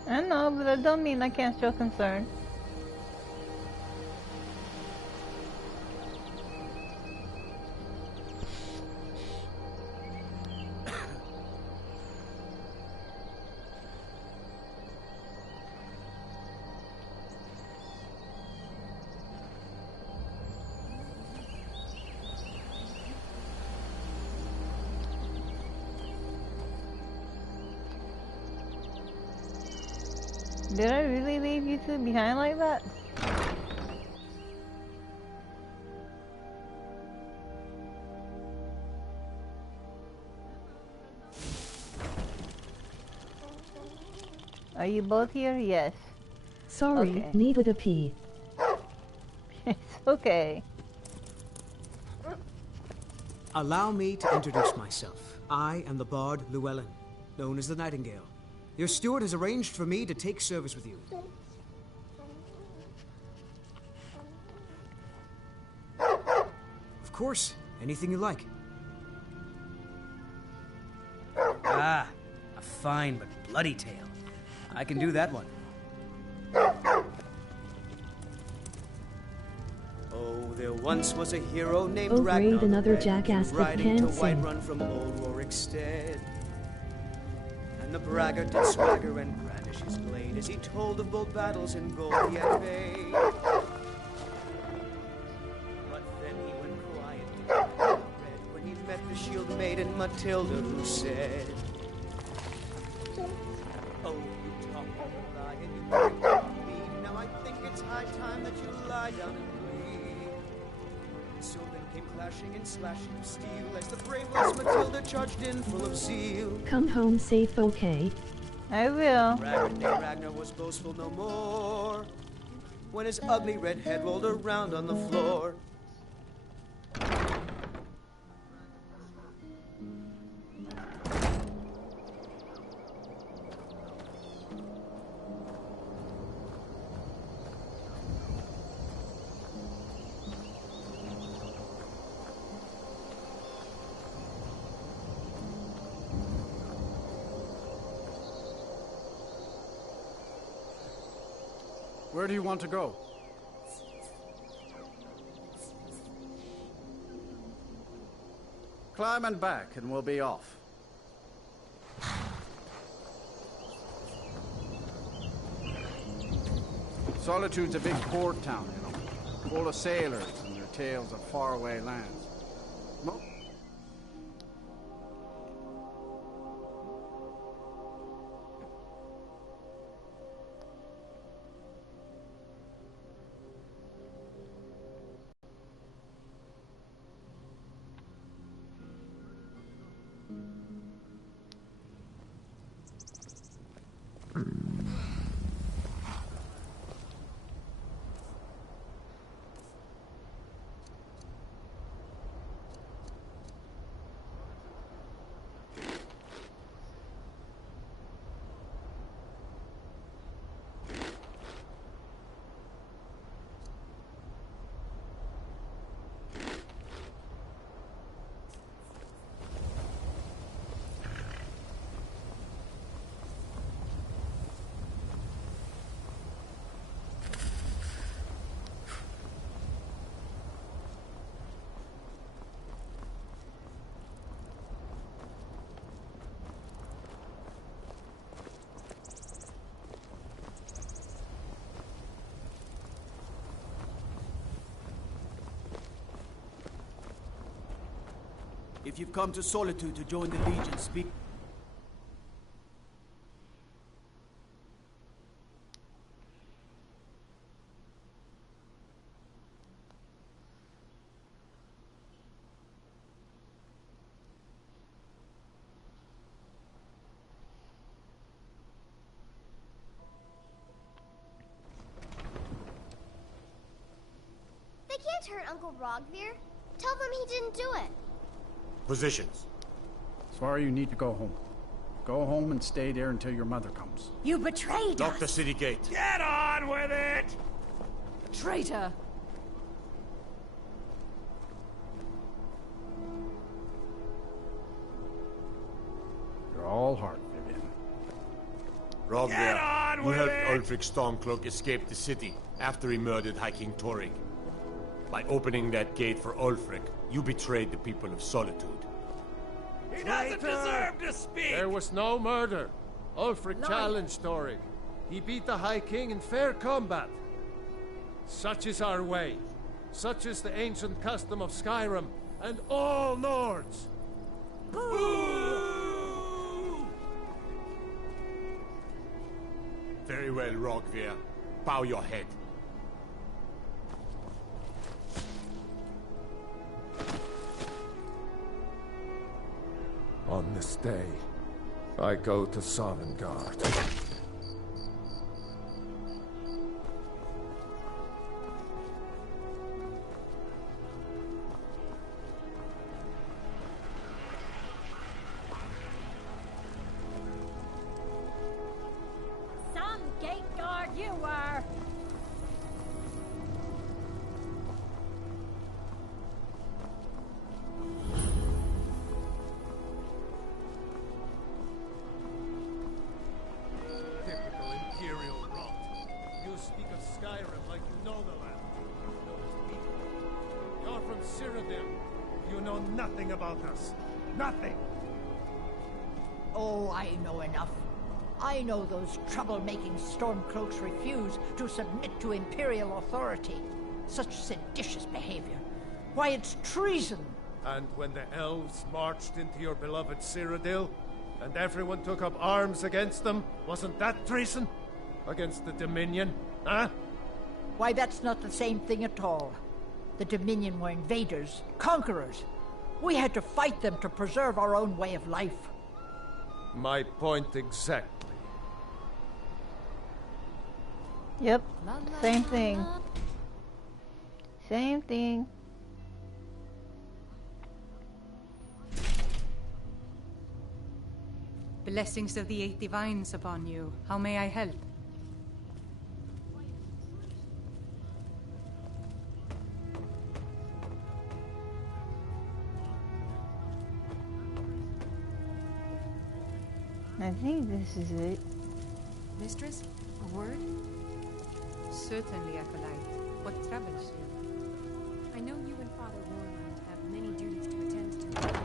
I know, but that don't mean I can't show concern. Did I really leave you two behind like that? Are you both here? Yes. Sorry, okay. Needed a pee. It's okay. Allow me to introduce myself. I am the bard Llewellyn, known as the Nightingale. Your steward has arranged for me to take service with you. Of course, anything you like. Ah, a fine but bloody tale. I can do that one. Oh, there once was a hero named Ragnar. Oh great, another jackass that riding to can't sing. Whiterun from old Rorikstead. And the braggart did swagger and brandish his blade as he told of bold battles and gold he had paid. But then he went quiet, red, when he met the shield maiden Matilda, who said, "Oh, you talk and you lie and you bring on me. Now I think it's high time that you lie down and bleed." So then came clashing and slashing of steel as the braveless Matilda charged in full of zeal. Come home safe, okay? I will. Braggart named Ragnar was boastful no more when his ugly red head rolled around on the floor. Where do you want to go? Climb and back, and we'll be off. Solitude's a big port town, you know, full of sailors and their tales of faraway lands. If you've come to Solitude to join the Legion, speak. They can't hurt Uncle Rogvir. Tell them he didn't do it. Positions. Swear you need to go home. Go home and stay there until your mother comes. You betrayed Lock us! the city gate. Get on with it! Traitor! You're all heart, Vivian. Rogvir, you helped Ulfric Stormcloak escape the city after he murdered High King Torrig. By opening that gate for Ulfric, you betrayed the people of Solitude. He doesn't deserve to speak! There was no murder. Ulfric challenged Torrig. He beat the High King in fair combat. Such is our way. Such is the ancient custom of Skyrim and all Nords. Boo! Very well, Rogvir. Bow your head. On this day, I go to Sovngarde. Some gate guard you were! Skyrim like you know the land. You know its people. You're from Cyrodiil. You know nothing about us. Nothing! Oh, I know enough. I know those trouble-making Stormcloaks refuse to submit to Imperial authority. Such seditious behavior. Why, it's treason! And when the elves marched into your beloved Cyrodiil, and everyone took up arms against them, wasn't that treason? Against the Dominion, huh? Why, that's not the same thing at all. The Dominion were invaders, conquerors. We had to fight them to preserve our own way of life. My point exactly. Yep, same thing. Same thing. Blessings of the Eight Divines upon you. How may I help? I think this is it. Mistress, a word? Certainly, Acolyte. What troubles you? I know you and Father Warland have many duties to attend to.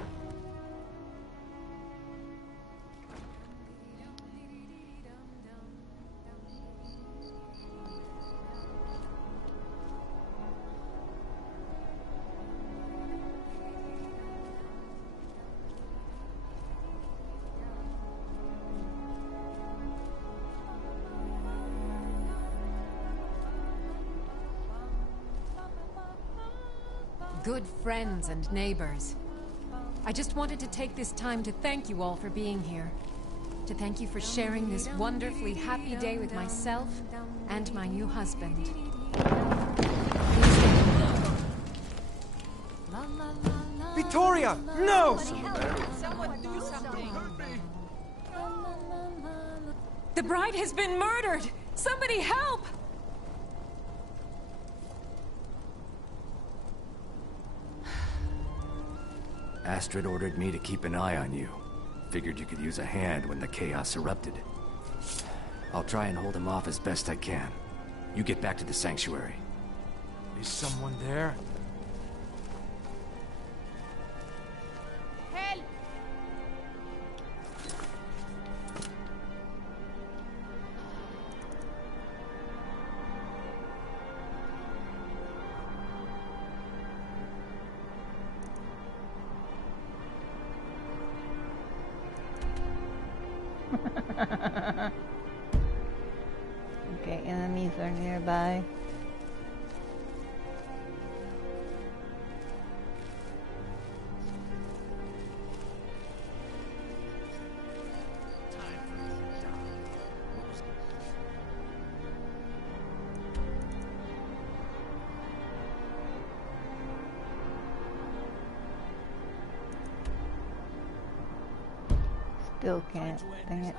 Good friends and neighbors. I just wanted to take this time to thank you all for being here. To thank you for sharing this wonderfully happy day with myself and my new husband. Victoria! No! Someone do something! The bride has been murdered! Somebody help! Astrid ordered me to keep an eye on you. Figured you could use a hand when the chaos erupted. I'll try and hold him off as best I can. You get back to the sanctuary. Is someone there? Help! Okay, enemies are nearby. Still can't. Dang it.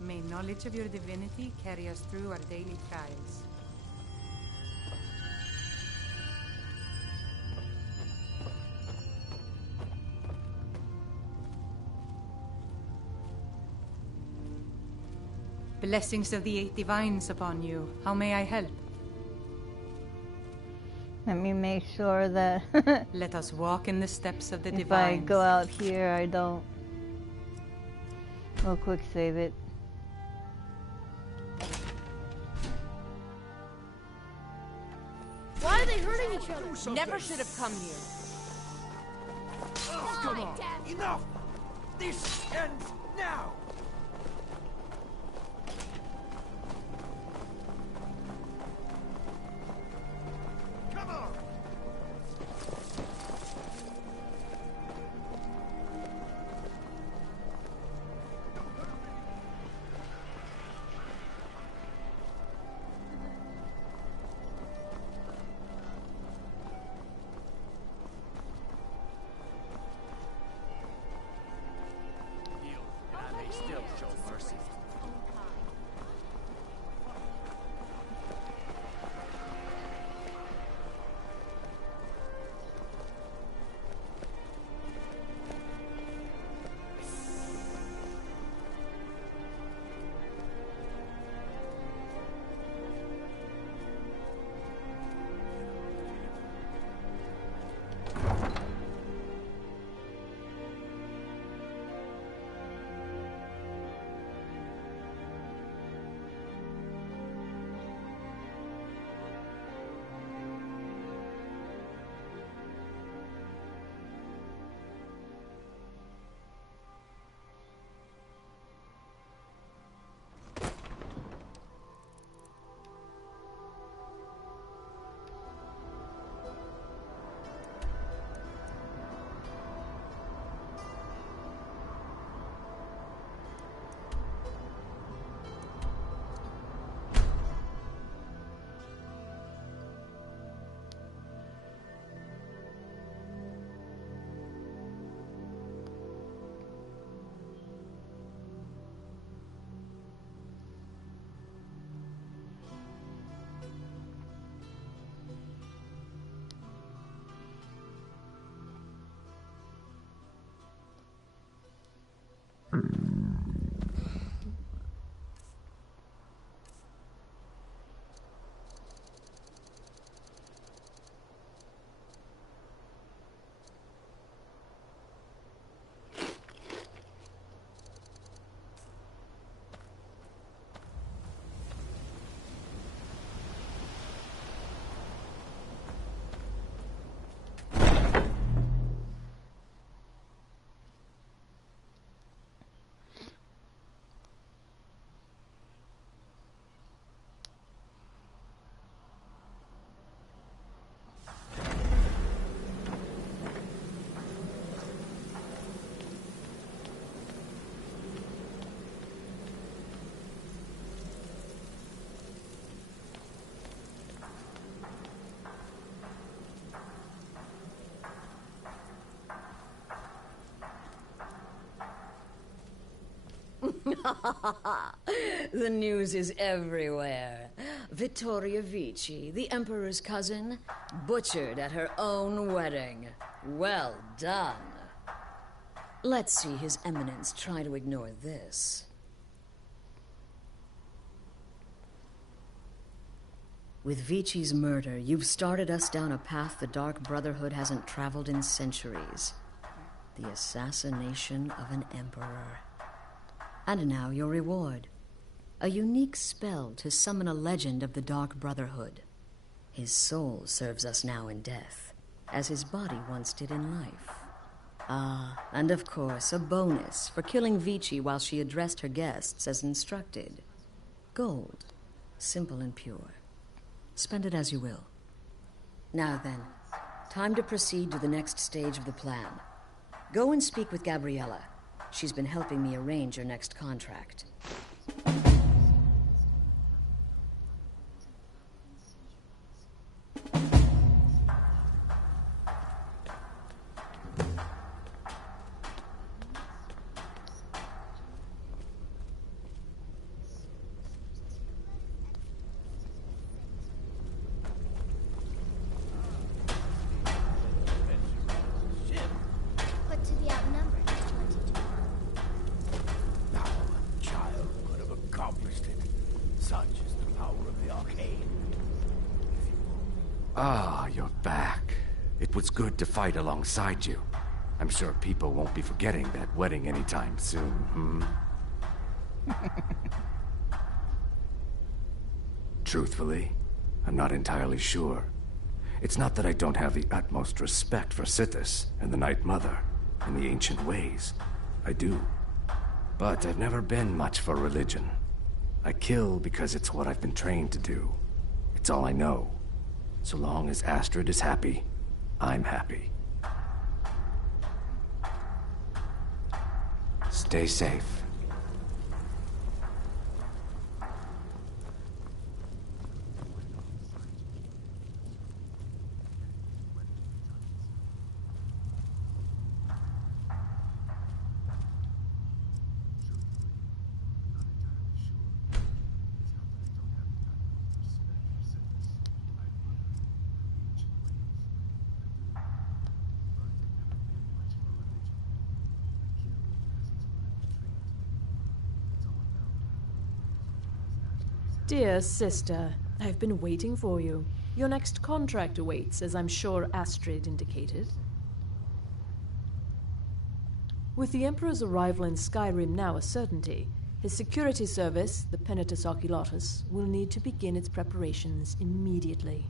May knowledge of your divinity carry us through our daily trials. Blessings of the Eight Divines upon you. How may I help? Let me make sure that Let us walk in the steps of the if divines. I go out here, I don't. We'll quick save it. Why are they hurting each other? Never should have come here. Oh, come on. Enough! This ends now! Come on! The news is everywhere. Vittoria Vici, the Emperor's cousin, butchered at her own wedding. Well done. Let's see His Eminence try to ignore this. With Vici's murder, you've started us down a path the Dark Brotherhood hasn't traveled in centuries. The assassination of an emperor. And now your reward. A unique spell to summon a legend of the Dark Brotherhood. His soul serves us now in death, as his body once did in life. Ah, and of course, a bonus for killing Vici while she addressed her guests as instructed. Gold. Simple and pure. Spend it as you will. Now then, time to proceed to the next stage of the plan. Go and speak with Gabriella. She's been helping me arrange your next contract. Ah, you're back. It was good to fight alongside you. I'm sure people won't be forgetting that wedding anytime soon, Truthfully, I'm not entirely sure. It's not that I don't have the utmost respect for Sithis and the Night Mother and the ancient ways. I do. But I've never been much for religion. I kill because it's what I've been trained to do. It's all I know. So long as Astrid is happy, I'm happy. Stay safe. Dear sister, I've been waiting for you. Your next contract awaits, as I'm sure Astrid indicated. With the Emperor's arrival in Skyrim now a certainty, his security service, the Penitus Oculatus, will need to begin its preparations immediately.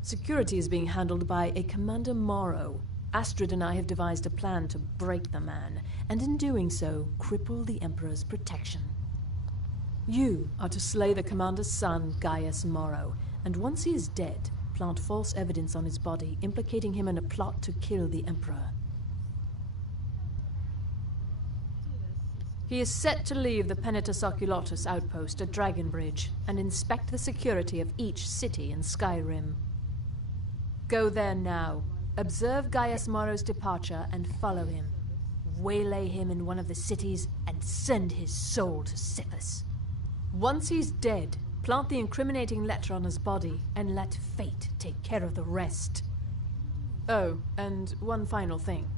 Security is being handled by a Commander Morrow. Astrid and I have devised a plan to break the man, and in doing so, cripple the Emperor's protection. You are to slay the Commander's son, Gaius Morrow, and once he is dead, plant false evidence on his body, implicating him in a plot to kill the Emperor. He is set to leave the Penitus Oculatus outpost at Dragonbridge and inspect the security of each city in Skyrim. Go there now, observe Gaius Morrow's departure and follow him. Waylay him in one of the cities and send his soul to Sithis. Once he's dead, plant the incriminating letter on his body and let fate take care of the rest. Oh, and one final thing.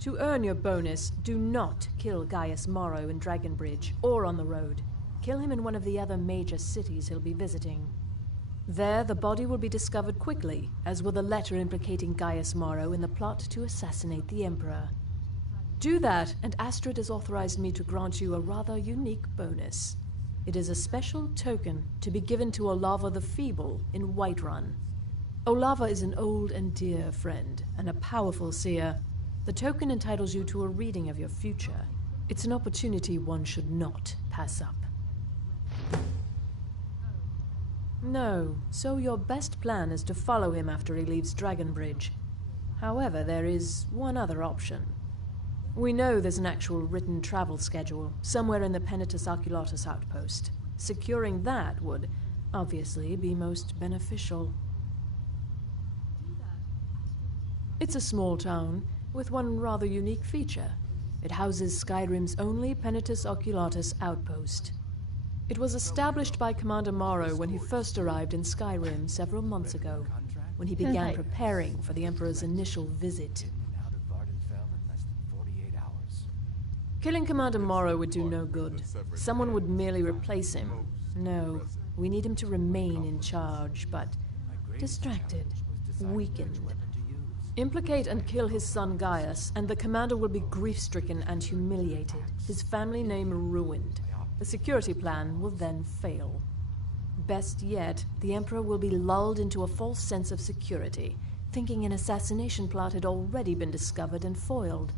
To earn your bonus, do not kill Gaius Morrow in Dragonbridge or on the road. Kill him in one of the other major cities he'll be visiting. There, the body will be discovered quickly, as will the letter implicating Gaius Morrow in the plot to assassinate the Emperor. Do that, and Astrid has authorized me to grant you a rather unique bonus. It is a special token to be given to Olava the Feeble in Whiterun. Olava is an old and dear friend, and a powerful seer. The token entitles you to a reading of your future. It's an opportunity one should not pass up. No, so your best plan is to follow him after he leaves Dragonbridge. However, there is one other option. We know there's an actual written travel schedule, somewhere in the Penitus Oculatus outpost. Securing that would, obviously, be most beneficial. It's a small town, with one rather unique feature. It houses Skyrim's only Penitus Oculatus outpost. It was established by Commander Morrow when he first arrived in Skyrim several months ago, when he began preparing for the Emperor's initial visit. Killing Commander Morrow would do no good. Someone would merely replace him. No, we need him to remain in charge, but distracted, weakened. Implicate and kill his son Gaius, and the commander will be grief-stricken and humiliated, his family name ruined. The security plan will then fail. Best yet, the Emperor will be lulled into a false sense of security, thinking an assassination plot had already been discovered and foiled.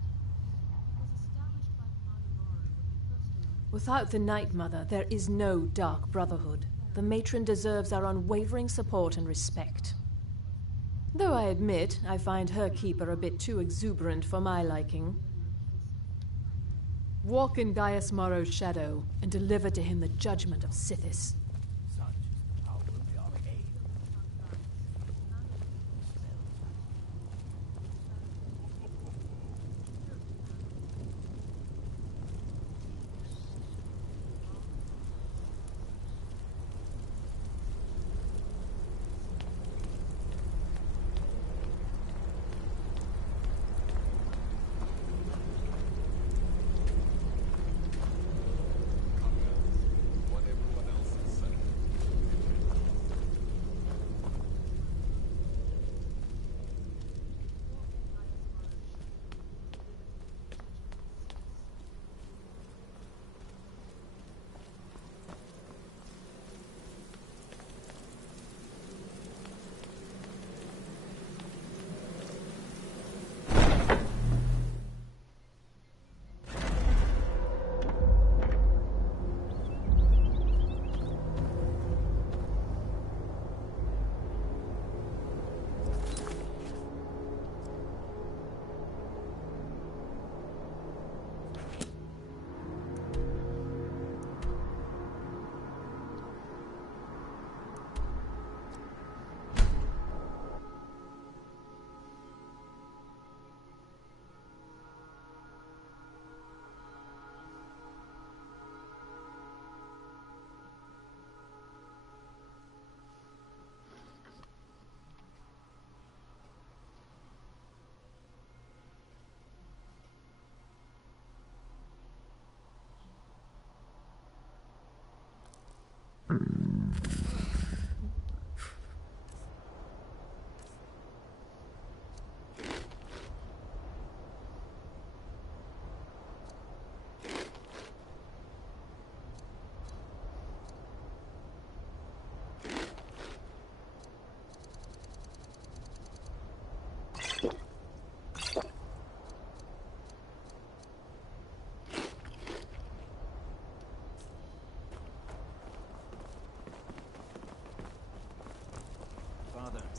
Without the Night Mother, there is no Dark Brotherhood. The matron deserves our unwavering support and respect. Though I admit, I find her keeper a bit too exuberant for my liking. Walk in Gaius Morrow's shadow, and deliver to him the judgment of Sithis.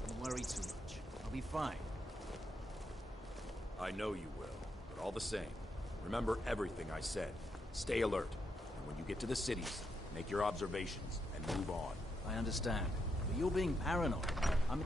Don't worry too much. I'll be fine. I know you will, but all the same, remember everything I said. Stay alert, and when you get to the cities, make your observations and move on. I understand, but you're being paranoid. I mean...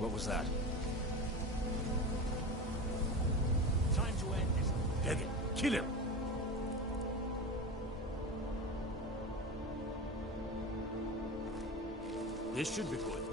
What was that? Time to end this. Take it. Kill him. This should be good.